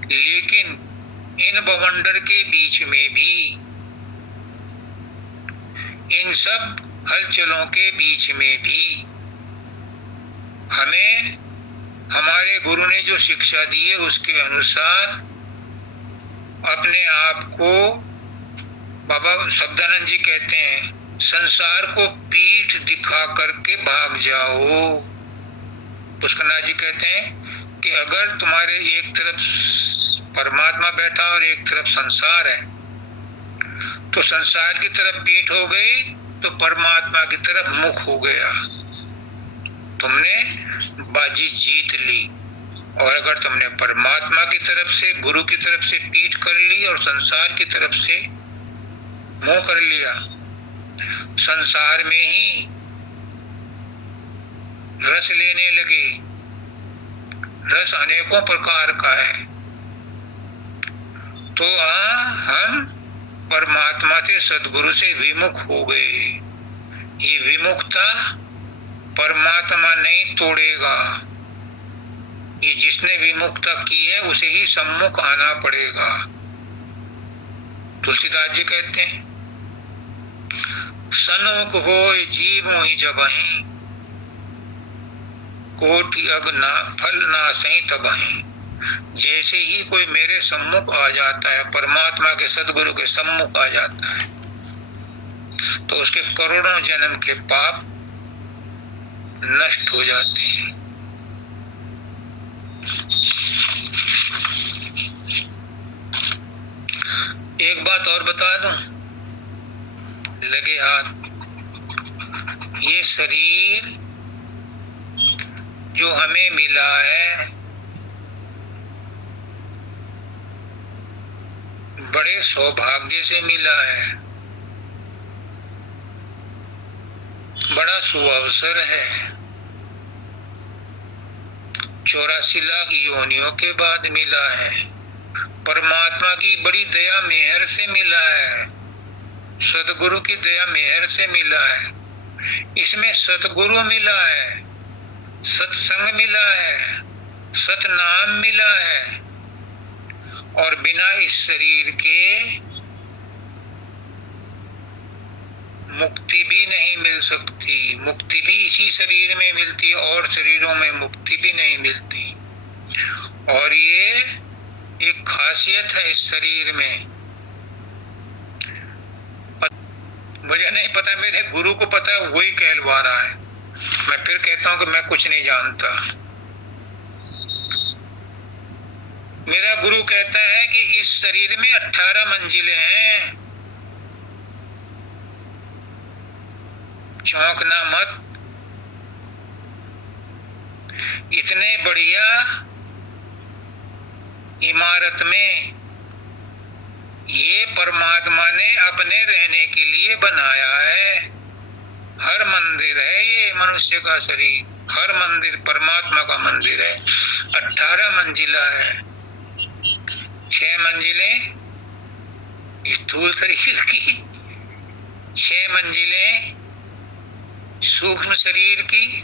लेकिन इन बवंडर के बीच में भी, इन सब हलचलों के बीच में भी हमें हमारे गुरु ने जो शिक्षा दी है उसके अनुसार अपने आप को, बाबा शब्दानंद जी कहते हैं, संसार को पीठ दिखा करके भाग जाओ। पुष्करनाथ जी कहते हैं कि अगर तुम्हारे एक तरफ परमात्मा बैठा और एक तरफ संसार है, तो संसार की तरफ पीठ हो गई तो परमात्मा की तरफ मुख हो गया, तुमने बाजी जीत ली। और अगर तुमने परमात्मा की तरफ से, गुरु की तरफ से पीठ कर ली और संसार की तरफ से मुंह कर लिया, संसार में ही रस लेने लगे। रस अनेकों प्रकार का है, तो हम परमात्मा से, सद्गुरु से विमुख हो गए। ये विमुखता परमात्मा नहीं तोड़ेगा, ये जिसने विमुखता की है उसे ही सम्मुख आना पड़ेगा। तुलसीदास जी कहते हैं, सन्मुख होय जीवो ही जबहि, कोटि अग्ना फल ना सही तबहि। जैसे ही कोई मेरे सम्मुख आ जाता है, परमात्मा के सद्गुरु के सम्मुख आ जाता है, तो उसके करोड़ों जन्म के पाप नष्ट हो जाते हैं। एक बात और बता दूं, लगे हाथ, ये शरीर जो हमें मिला है बड़े सौभाग्य से मिला है, बड़ा सुअवसर है। 84 लाख योनियों के बाद मिला है, परमात्मा की बड़ी दया मेहर से मिला है, सतगुरु की दया मेहर से मिला है। इसमें सतगुरु मिला है, सत्संग मिला है, सतनाम मिला है, और बिना इस शरीर के मुक्ति भी नहीं मिल सकती। मुक्ति भी इसी शरीर में मिलती है, और शरीरों में मुक्ति भी नहीं मिलती। और ये एक खासियत है इस शरीर में, मुझे नहीं पता, मेरे गुरु को पता है, वही कहलवा रहा है। मैं फिर कहता हूं कि मैं कुछ नहीं जानता। मेरा गुरु कहता है कि इस शरीर में 18 मंजिलें हैं, चौंकना मत। इतने बढ़िया इमारत में ये परमात्मा ने अपने रहने के लिए बनाया है। हर मंदिर है ये मनुष्य का शरीर, हर मंदिर परमात्मा का मंदिर है। 18 मंजिला है, 6 मंजिलें स्थूल शरीर की, 6 मंजिलें सूक्ष्म शरीर की,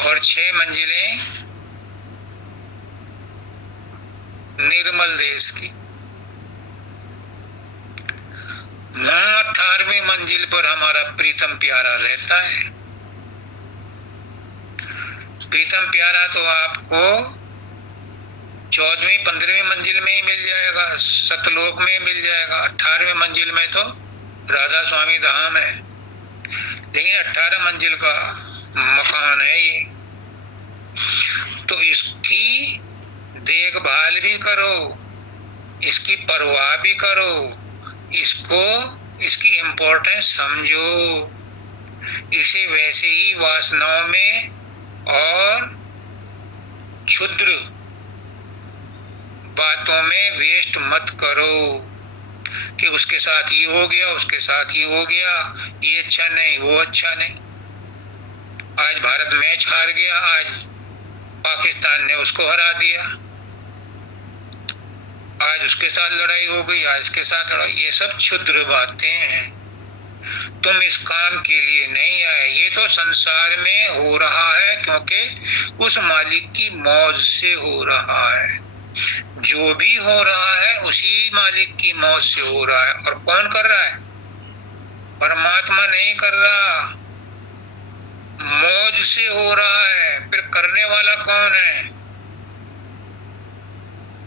और 6 मंजिलें निर्मल देश की। 18वीं मंजिल पर हमारा प्रीतम प्यारा रहता है। प्रीतम प्यारा तो आपको 14वीं 15वीं मंजिल में ही मिल जाएगा, सतलोक में मिल जाएगा। 18वीं मंजिल में तो राधा स्वामी धाम है, लेकिन 18 मंजिल का मकान है ये। तो इसकी देखभाल भी करो, इसकी परवाह भी करो, इसको, इसकी इम्पोर्टेंस समझो। इसे वैसे ही वासनाओं में और क्षुद्र बातों में वेस्ट मत करो कि उसके साथ ये हो गया, उसके साथ ये हो गया, ये अच्छा नहीं, वो अच्छा नहीं। आज भारत मैच हार गया, आज पाकिस्तान ने उसको हरा दिया, आज उसके साथ लड़ाई हो गई, आज इसके साथ लड़ाई। ये सब क्षुद्र बातें हैं। तुम इस काम के लिए नहीं आए। ये तो संसार में हो रहा है क्योंकि उस मालिक की मौज से हो रहा है। जो भी हो रहा है उसी मालिक की मौज से हो रहा है। और कौन कर रहा है? परमात्मा नहीं कर रहा, मौज से हो रहा है। फिर करने वाला कौन है?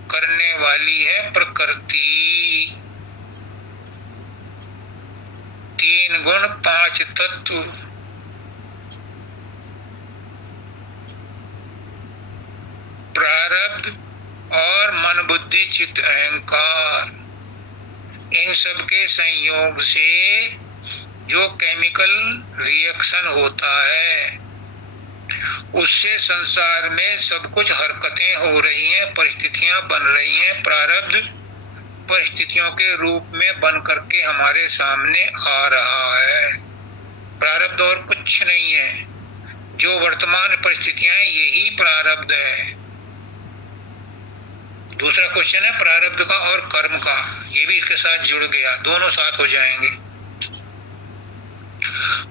करने वाली है प्रकृति। 3 गुण 5 तत्व, प्रारब्ध और मन बुद्धि चित्त अहंकार, इन सब के संयोग से जो केमिकल रिएक्शन होता है उससे संसार में सब कुछ हरकतें हो रही हैं, परिस्थितियां बन रही हैं। प्रारब्ध परिस्थितियों के रूप में बन करके हमारे सामने आ रहा है। प्रारब्ध और कुछ नहीं है। जो वर्तमान परिस्थितियां हैं यही प्रारब्ध है। दूसरा क्वेश्चन है प्रारब्ध का और कर्म का, ये भी इसके साथ जुड़ गया, दोनों साथ हो जाएंगे।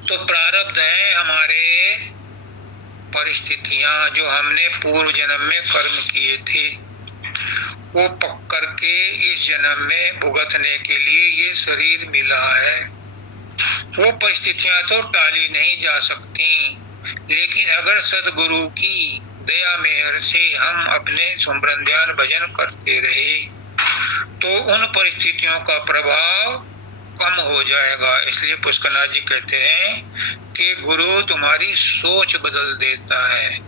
तो प्रारब्ध है हमारे परिस्थितियां जो हमने पूर्व जन्म में कर्म किए थे, वो पक करके इस जन्म में भुगतने के लिए ये शरीर मिला है। वो परिस्थितियां तो टाली नहीं जा सकती, लेकिन अगर सद्गुरु की दया मेहर से हम अपने सुमरन ध्यान भजन करते रहे तो उन परिस्थितियों का प्रभाव कम हो जाएगा। इसलिए पुष्करनाथ जी कहते हैं कि गुरु तुम्हारी सोच बदल देता है।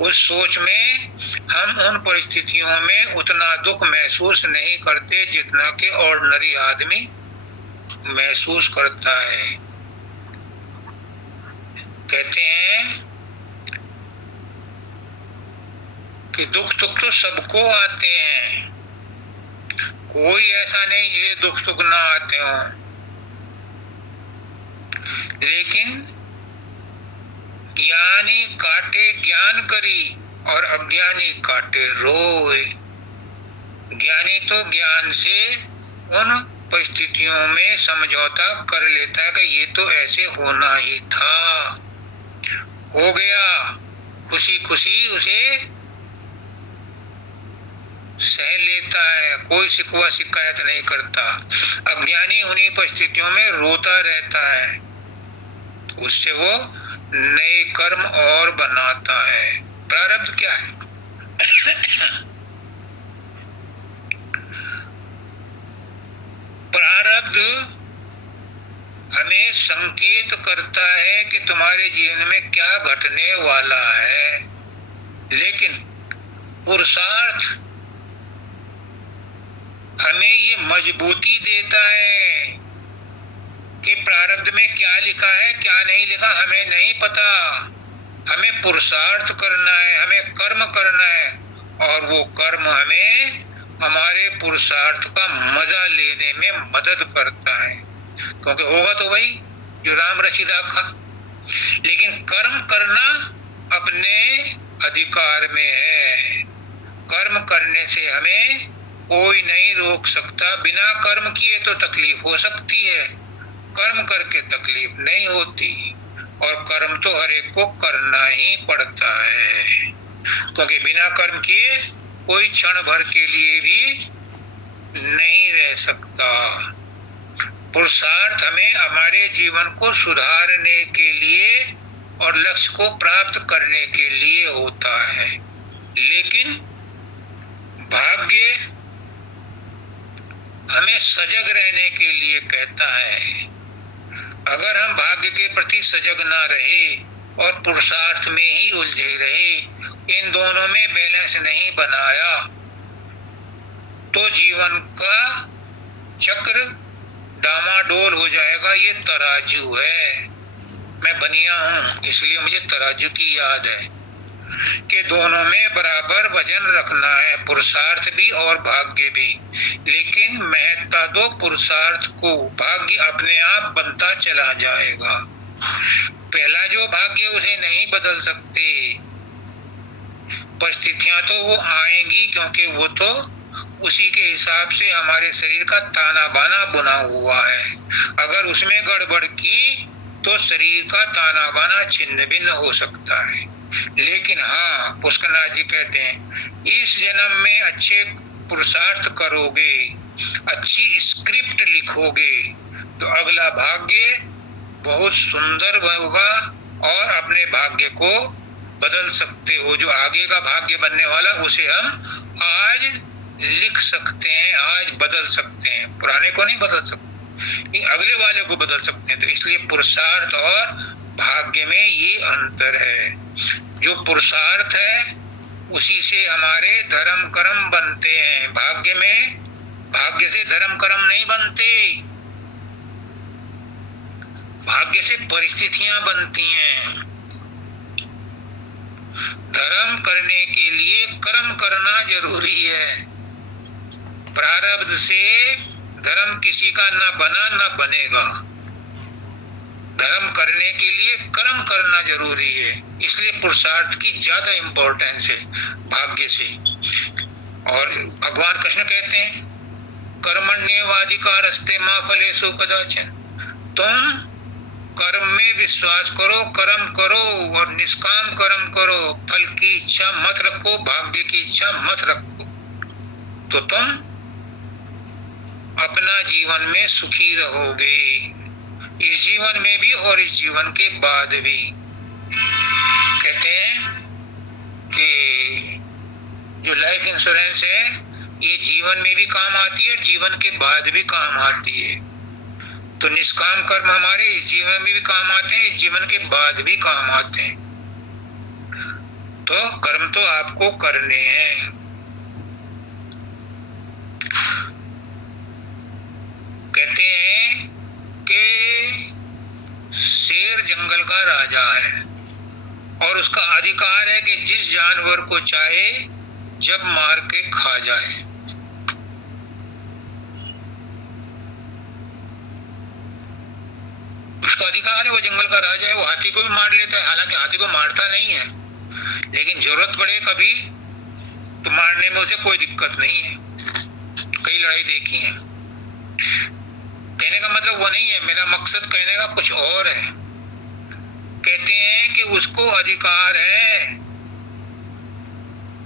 उस सोच में हम उन परिस्थितियों में उतना दुख महसूस नहीं करते जितना कि ऑर्डिनरी आदमी महसूस करता है। कहते हैं कि दुख तो सबको आते हैं, कोई ऐसा नहीं जिसे दुख सुख ना आते हो, लेकिन ज्ञानी काटे ज्ञान करी और अज्ञानी काटे रोए। ज्ञानी तो ज्ञान से उन परिस्थितियों में समझौता कर लेता है कि ये तो ऐसे होना ही था, हो गया, खुशी खुशी उसे सह लेता है, कोई शिकवा शिकायत नहीं करता। अज्ञानी उन्हीं परिस्थितियों में रोता रहता है, उससे वो नए कर्म और बनाता है। प्रारब्ध क्या है? प्रारब्ध हमें संकेत करता है कि तुम्हारे जीवन में क्या घटने वाला है, लेकिन पुरुषार्थ हमें ये मजबूती देता है कि प्रारब्ध में क्या लिखा है क्या नहीं लिखा हमें नहीं पता। हमें पुरुषार्थ करना है, हमें कर्म करना है, और वो कर्म हमें हमारे पुरुषार्थ का मजा लेने में मदद करता है। क्योंकि होगा तो वही जो राम रसीदा का, लेकिन कर्म करना अपने अधिकार में है। कर्म करने से हमें कोई नहीं रोक सकता। बिना कर्म किए तो तकलीफ हो सकती है, कर्म करके तकलीफ नहीं होती। और कर्म तो हर एक को करना ही पड़ता है, क्योंकि बिना कर्म किए कोई क्षण भर के लिए भी नहीं रह सकता। पुरुषार्थ हमें हमारे जीवन को सुधारने के लिए और लक्ष्य को प्राप्त करने के लिए होता है, लेकिन भाग्य हमें सजग रहने के लिए कहता है। अगर हम भाग्य के प्रति सजग ना रहे और पुरुषार्थ में ही उलझे रहे, इन दोनों में बैलेंस नहीं बनाया, तो जीवन का चक्र डामाडोल हो जाएगा। ये तराजू है, मैं बनिया हूं इसलिए मुझे तराजू की याद है कि दोनों में बराबर वजन रखना है, पुरुषार्थ भी और भाग्य भी। लेकिन महत्ता दो पुरुषार्थ को, भाग्य अपने आप बनता चला जाएगा। पहला जो भाग्य उसे नहीं बदल सकते, परिस्थितियां तो वो आएंगी क्योंकि वो तो उसी के हिसाब से हमारे शरीर का ताना बाना बुना हुआ है। अगर उसमें गड़बड़ की तो शरीर का ताना बाना छिन्न भिन्न हो सकता है। लेकिन हाँ, पुष्करनाथ जी कहते हैं इस जन्म में अच्छे पुरुषार्थ करोगे, अच्छी स्क्रिप्ट लिखोगे तो अगला भाग्य बहुत सुंदर होगा और अपने भाग्य को बदल सकते हो। जो आगे का भाग्य बनने वाला उसे हम आज लिख सकते हैं, आज बदल सकते हैं। पुराने को नहीं बदल सकते, अगले वाले को बदल सकते हैं। तो इसलिए पुरुषार्थ और भाग्य में ये अंतर है। जो पुरुषार्थ है उसी से हमारे धर्म कर्म बनते हैं। भाग्य से धर्म कर्म नहीं बनते, भाग्य से परिस्थितियां बनती हैं। धर्म करने के लिए कर्म करना जरूरी है। प्रारब्ध से धर्म किसी का न बना न बनेगा। धर्म करने के लिए कर्म करना जरूरी है, इसलिए पुरुषार्थ की ज्यादा इंपॉर्टेंस है भाग्य से। और भगवान कृष्ण कहते हैं कर्मण्येवाधिकारस्ते मा फलेषु कदाचन। तुम कर्म में विश्वास करो, कर्म करो और निष्काम कर्म करो। फल की इच्छा मत रखो, भाग्य की इच्छा मत रखो, तो तुम अपना जीवन में सुखी रहोगे, इस जीवन में भी और इस जीवन के बाद भी। कहते हैं कि जो लाइफ इंश्योरेंस है ये जीवन में भी काम आती है, जीवन के बाद भी काम आती है। तो निष्काम कर्म हमारे इस जीवन में भी काम आते हैं, इस जीवन के बाद भी काम आते हैं। तो कर्म तो आपको करने हैं। कहते हैं कि शेर जंगल का राजा है और उसका अधिकार है कि जिस जानवर को चाहे जब मार के खा जाए। उसका अधिकार है, वो जंगल का राजा है, वो हाथी को भी मार लेता है। हालांकि हाथी को मारता नहीं है, लेकिन जरूरत पड़े कभी तो मारने में उसे कोई दिक्कत नहीं है। कई लड़ाई देखी है। कहने का मतलब वो नहीं है, मेरा मकसद कहने का कुछ और है। कहते हैं कि उसको अधिकार है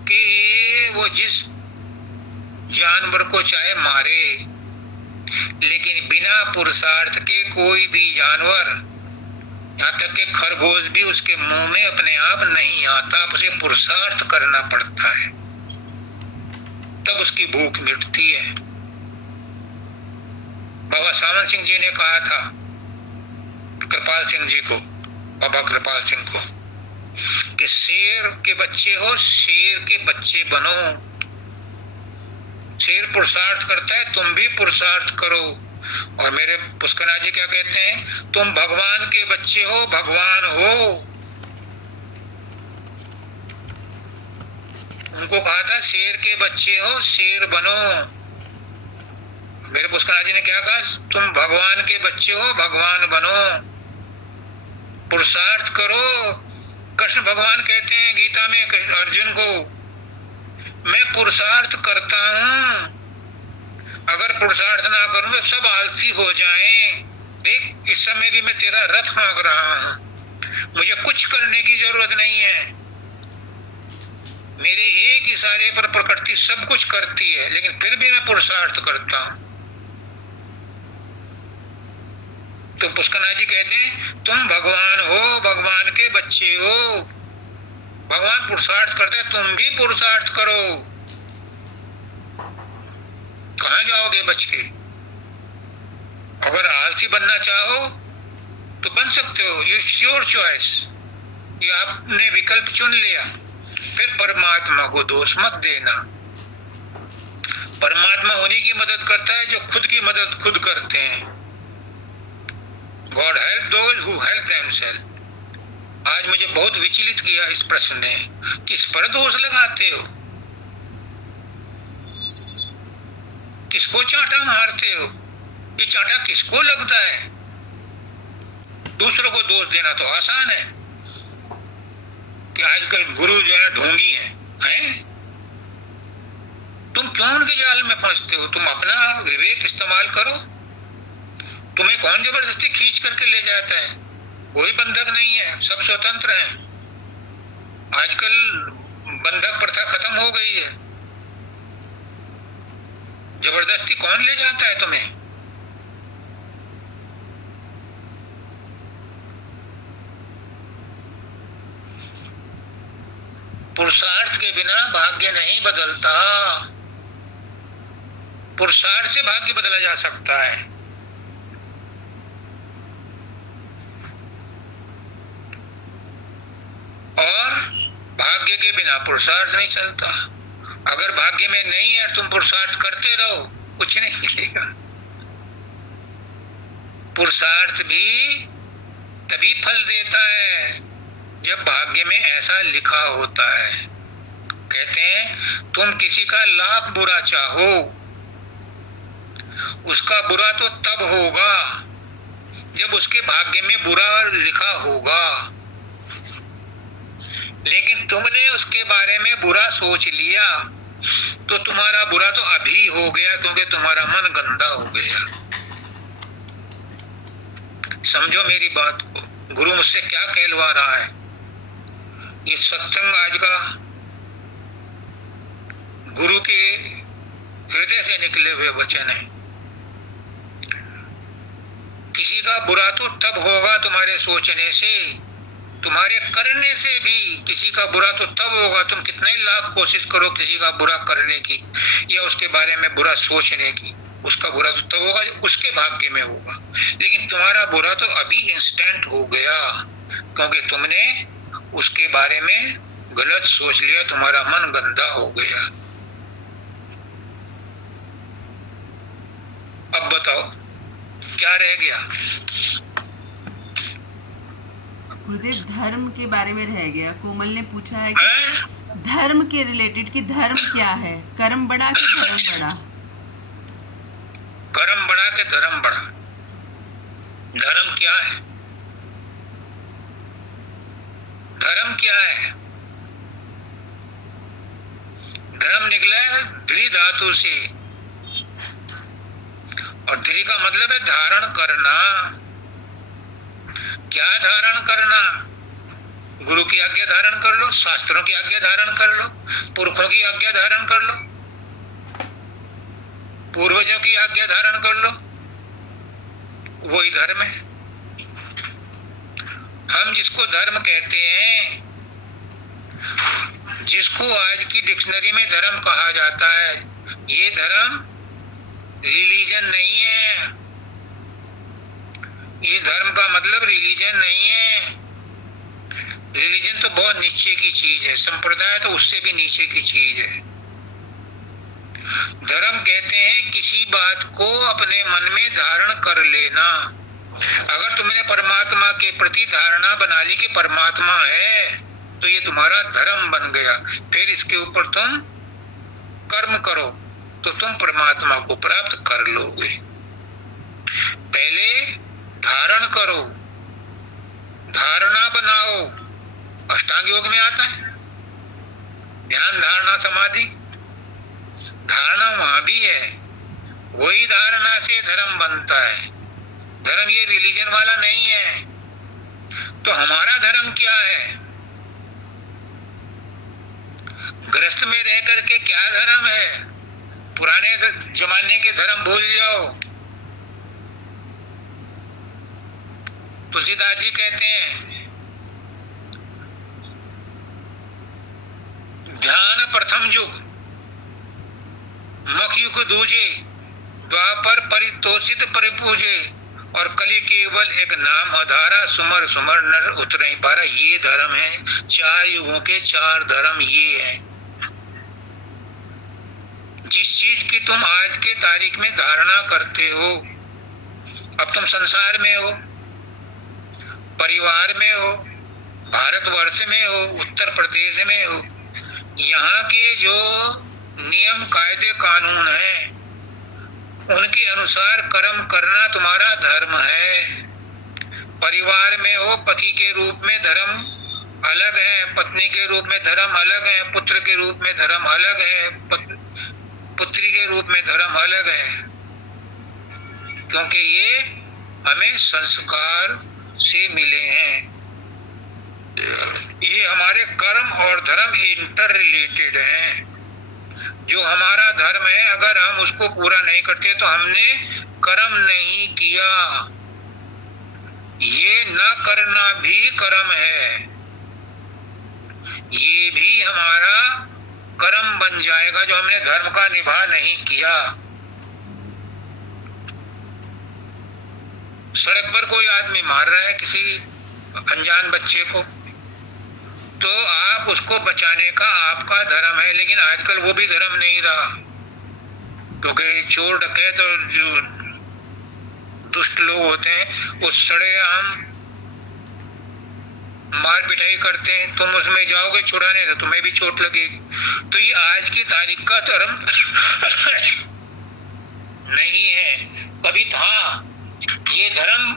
कि वो जिस जानवर को चाहे मारे, लेकिन बिना पुरुषार्थ के कोई भी जानवर, यहाँ तक कि खरगोश भी उसके मुंह में अपने आप नहीं आता, उसे पुरुषार्थ करना पड़ता है, तब उसकी भूख मिटती है। बाबा सावन सिंह जी ने कहा था कृपाल सिंह जी को, बाबा कृपाल सिंह को, कि शेर के बच्चे हो, शेर के बच्चे बनो। शेर पुरुषार्थ करता है, तुम भी पुरुषार्थ करो। और मेरे पुष्करनाथ जी क्या कहते हैं, तुम भगवान के बच्चे हो, भगवान हो। उनको कहा था शेर के बच्चे हो, शेर बनो। मेरे पुष्करनाथ जी ने क्या कहा, तुम भगवान के बच्चे हो, भगवान बनो, पुरुषार्थ करो। कृष्ण भगवान कहते हैं गीता में अर्जुन को, मैं पुरुषार्थ करता हूं, अगर पुरुषार्थ ना करूं तो सब आलसी हो जाएं। देख इस समय भी मैं तेरा रथ हाँक रहा हूं, मुझे कुछ करने की जरूरत नहीं है। मेरे एक इशारे पर प्रकृति सब कुछ करती है, लेकिन फिर भी मैं पुरुषार्थ करता हूं। तो पुष्करनाथ जी कहते हैं तुम भगवान हो, भगवान के बच्चे हो। भगवान पुरुषार्थ करते हैं, तुम भी पुरुषार्थ करो। कहां जाओगे बच के? अगर आलसी बनना चाहो तो बन सकते हो, ये योर चॉइस, ये आपने विकल्प चुन लिया। फिर परमात्मा को दोष मत देना। परमात्मा उन्हीं की मदद करता है जो खुद की मदद खुद करते हैं। God help those who help themselves। आज मुझे बहुत विचलित किया इस प्रश्न ने, किस पर दोष लगाते हो, किसको चांटा मारते हो? ये चांटा किसको लगता है? दूसरों को दोष देना तो आसान है कि आजकल गुरु जो है ढोंगी हैं? तुम क्यों उनके जाल में फंसते हो? तुम अपना विवेक इस्तेमाल करो। तुम्हें कौन जबरदस्ती खींच करके ले जाता है? कोई बंधक नहीं है, सब स्वतंत्र हैं। आजकल बंधक प्रथा खत्म हो गई है। जबरदस्ती कौन ले जाता है तुम्हें? पुरुषार्थ के बिना भाग्य नहीं बदलता। पुरुषार्थ से भाग्य बदला जा सकता है। और भाग्य के बिना पुरुषार्थ नहीं चलता। अगर भाग्य में नहीं है, तुम पुरुषार्थ करते रहो, कुछ नहीं मिलेगा। पुरुषार्थ भी तभी फल देता है जब भाग्य में ऐसा लिखा होता है। कहते हैं तुम किसी का लाख बुरा चाहो, उसका बुरा तो तब होगा जब उसके भाग्य में बुरा लिखा होगा। लेकिन तुमने उसके बारे में बुरा सोच लिया तो तुम्हारा बुरा तो अभी हो गया, क्योंकि तुम्हारा मन गंदा हो गया। समझो मेरी बात को। गुरु मुझसे क्या कहलवा रहा है? ये सत्संग आज का गुरु के हृदय से निकले हुए वचन है। किसी का बुरा तो तब होगा तुम्हारे सोचने से, तुम्हारे करने से भी किसी का बुरा तो तब होगा। तुम कितने लाख कोशिश करो किसी का बुरा करने की या उसके बारे में बुरा सोचने की, उसका बुरा तो तब होगा जब उसके भाग्य में होगा। लेकिन तुम्हारा बुरा तो अभी इंस्टेंट हो गया, क्योंकि तुमने उसके बारे में गलत सोच लिया, तुम्हारा मन गंदा हो गया। अब बताओ क्या रह गया? गुरुदेव धर्म के बारे में रह गया। कोमल ने पूछा है कि धर्म के रिलेटेड कि धर्म क्या है, कर्म बड़ा कि धर्म बड़ा? कर्म बड़ा के धर्म बड़ा? धर्म क्या है? धर्म क्या है? धर्म निकला है ध्री धातु से, और ध्री का मतलब है धारण करना। क्या धारण करना? गुरु की आज्ञा धारण कर लो, शास्त्रों की आज्ञा धारण कर लो, पुरखों की आज्ञा धारण कर लो, पूर्वजों की आज्ञा धारण कर लो, वही धर्म है। हम जिसको धर्म कहते हैं, जिसको आज की डिक्शनरी में धर्म कहा जाता है, ये धर्म रिलीजन नहीं है। ये धर्म का मतलब रिलीजन नहीं है। रिलीजन तो बहुत नीचे की चीज है, संप्रदाय तो उससे भी नीचे की चीज है। धर्म कहते हैं किसी बात को अपने मन में धारण कर लेना। अगर तुमने परमात्मा के प्रति धारणा बना ली कि परमात्मा है, तो ये तुम्हारा धर्म बन गया। फिर इसके ऊपर तुम कर्म करो तो तुम परमात्मा को प्राप्त कर लोगे। पहले धारण करो, धारणा बनाओ। अष्टांग योग में आता है ध्यान, धारणा, समाधि। धारणा वहां भी है, वही धारणा से धर्म बनता है। धर्म ये रिलीजन वाला नहीं है। तो हमारा धर्म क्या है? गृहस्थ में रह करके क्या धर्म है? पुराने जमाने के धर्म भूल जाओ। तुलसीदास जी कहते हैं ध्यान प्रथम युग, मुख युग दूजे, द्वापर परितोषित परिपूजे, और कली केवल एक नाम आधारा, सुमर सुमर नर उतरे पारा। ये धर्म है। 4 युगों के 4 धर्म ये हैं। जिस चीज की तुम आज के तारीख में धारणा करते हो, अब तुम संसार में हो, परिवार में हो, भारतवर्ष में हो, उत्तर प्रदेश में हो, यहाँ के जो नियम कायदे कानून हैं उनके अनुसार कर्म करना तुम्हारा धर्म है। परिवार में हो, पति के रूप में धर्म अलग है, पत्नी के रूप में धर्म अलग है, पुत्र के रूप में धर्म अलग है, पुत्री के रूप में धर्म अलग है। क्योंकि ये हमें संस्कार से मिले हैं। ये हमारे कर्म और धर्म इंटर रिलेटेड हैं। जो हमारा धर्म है, अगर हम उसको पूरा नहीं करते तो हमने कर्म नहीं किया। ये न करना भी कर्म है, ये भी हमारा कर्म बन जाएगा जो हमने धर्म का निभा नहीं किया। सड़क पर कोई आदमी मार रहा है किसी अनजान बच्चे को, तो आप उसको बचाने का आपका धर्म है, लेकिन आजकल वो भी धर्म नहीं रहा, क्योंकि चोर डकैत और जो दुष्ट लोग होते हैं वो सड़ेआम मार पिटाई करते हैं। तुम उसमें जाओगे छुड़ाने तो तुम्हें भी चोट लगेगी। तो ये आज की तारीख का धर्म नहीं है, कभी था। ये धर्म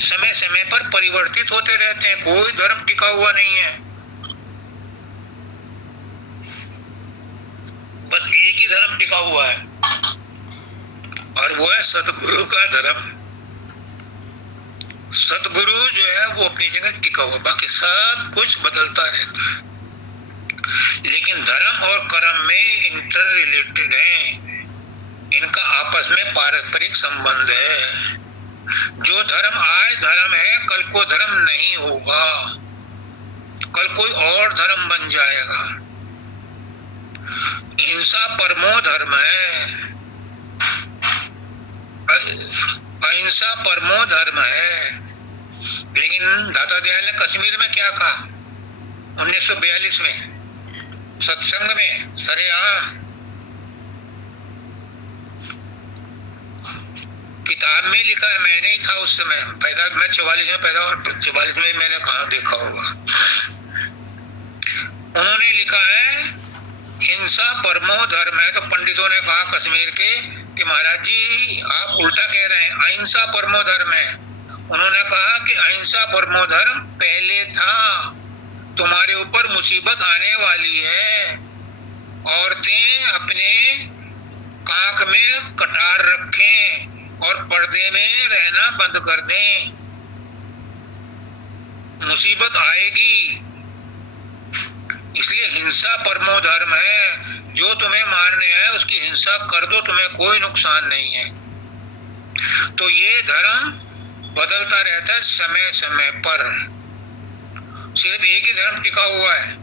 समय समय पर परिवर्तित होते रहते हैं, कोई धर्म टिका हुआ नहीं है। बस एक ही धर्म टिका हुआ है और वो है सतगुरु का धर्म। सतगुरु जो है वो अपनी जगह टिका हुआ, बाकी सब कुछ बदलता रहता है। लेकिन धर्म और कर्म में इंटर रिलेटेड है, इनका आपस में पारस्परिक संबंध है। जो धर्म आज धर्म है, कल को धर्म नहीं होगा, कल कोई और धर्म बन जाएगा। हिंसा परमो धर्म है, अहिंसा परमो धर्म है। लेकिन दाता दयाल ने कश्मीर में क्या कहा 1942 में सत्संग में सरेआम, किताब में लिखा है, मैं नहीं था उस समय पैदा, मैं 44 में पैदा और 44 में मैंने कहाँ देखा होगा। उन्होंने लिखा है हिंसा परमो धर्म है। तो पंडितों ने कहा कश्मीर के कि महाराज जी आप उल्टा कह रहे हैं, अहिंसा परमो धर्म है। उन्होंने कहा कि अहिंसा परमो धर्म पहले था, तुम्हारे ऊपर मुसीबत आने वाली है। औरतें अपने आंख में कटार रखें और पर्दे में रहना बंद कर दें, मुसीबत आएगी। इसलिए हिंसा परमो धर्म है, जो तुम्हें मारने है उसकी हिंसा कर दो, तुम्हें कोई नुकसान नहीं है। तो ये धर्म बदलता रहता है समय समय पर, सिर्फ एक ही धर्म टिका हुआ है।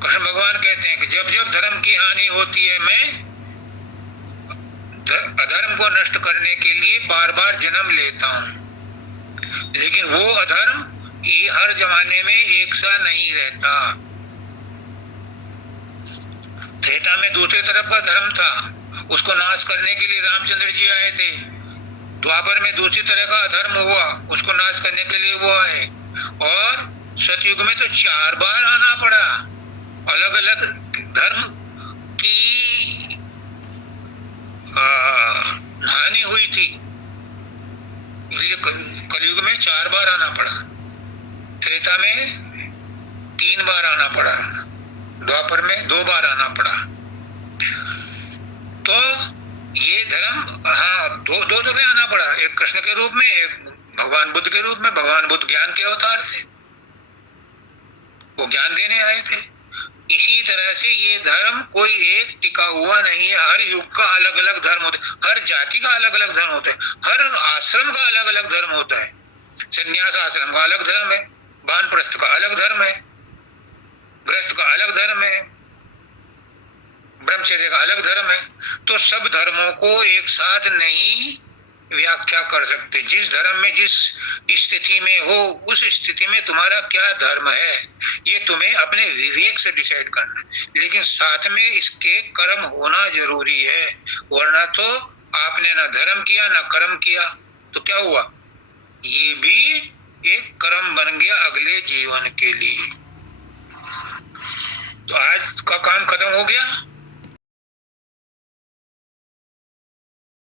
कृष्ण भगवान कहते हैं कि जब जब धर्म की हानि होती है, मैं अधर्म को नष्ट करने के लिए बार बार जन्म लेता हूं। लेकिन वो अधर्म ये हर जमाने में एक सा नहीं रहता। त्रेता में दूसरे तरफ का धर्म था, उसको नाश करने के लिए रामचंद्र जी आए थे। द्वापर में दूसरी तरह का अधर्म हुआ, उसको नाश करने के लिए वो आए। और सतयुग में तो 4 बार आना पड़ा। अलग अलग धर्म की हानि हुई थी, इसलिए कलयुग में 4 बार आना पड़ा। त्रेता में 3 बार आना पड़ा, द्वापर में 2 बार आना पड़ा। तो ये धर्म दो दफे आना पड़ा, एक कृष्ण के रूप में, एक भगवान बुद्ध के रूप में। भगवान बुद्ध ज्ञान के अवतार थे, वो ज्ञान देने आए थे। इसी तरह से ये धर्म कोई एक टिका हुआ नहीं है, हर युग का अलग अलग धर्म होता है, हर जाति का अलग अलग धर्म होता है, हर आश्रम का अलग अलग धर्म होता है। संन्यास आश्रम का अलग धर्म है, वानप्रस्थ का अलग धर्म है, गृहस्थ का अलग धर्म है, ब्रह्मचर्य का अलग धर्म है। तो सब धर्मों को एक साथ नहीं व्याख्या कर सकते। जिस धर्म में जिस स्थिति में हो, उस स्थिति में तुम्हारा क्या धर्म है, ये तुम्हें अपने विवेक से डिसाइड करना है। लेकिन साथ में इसके कर्म होना जरूरी है, वरना तो आपने ना धर्म किया ना कर्म किया, तो क्या हुआ, ये भी एक कर्म बन गया अगले जीवन के लिए। तो आज का काम खत्म हो गया।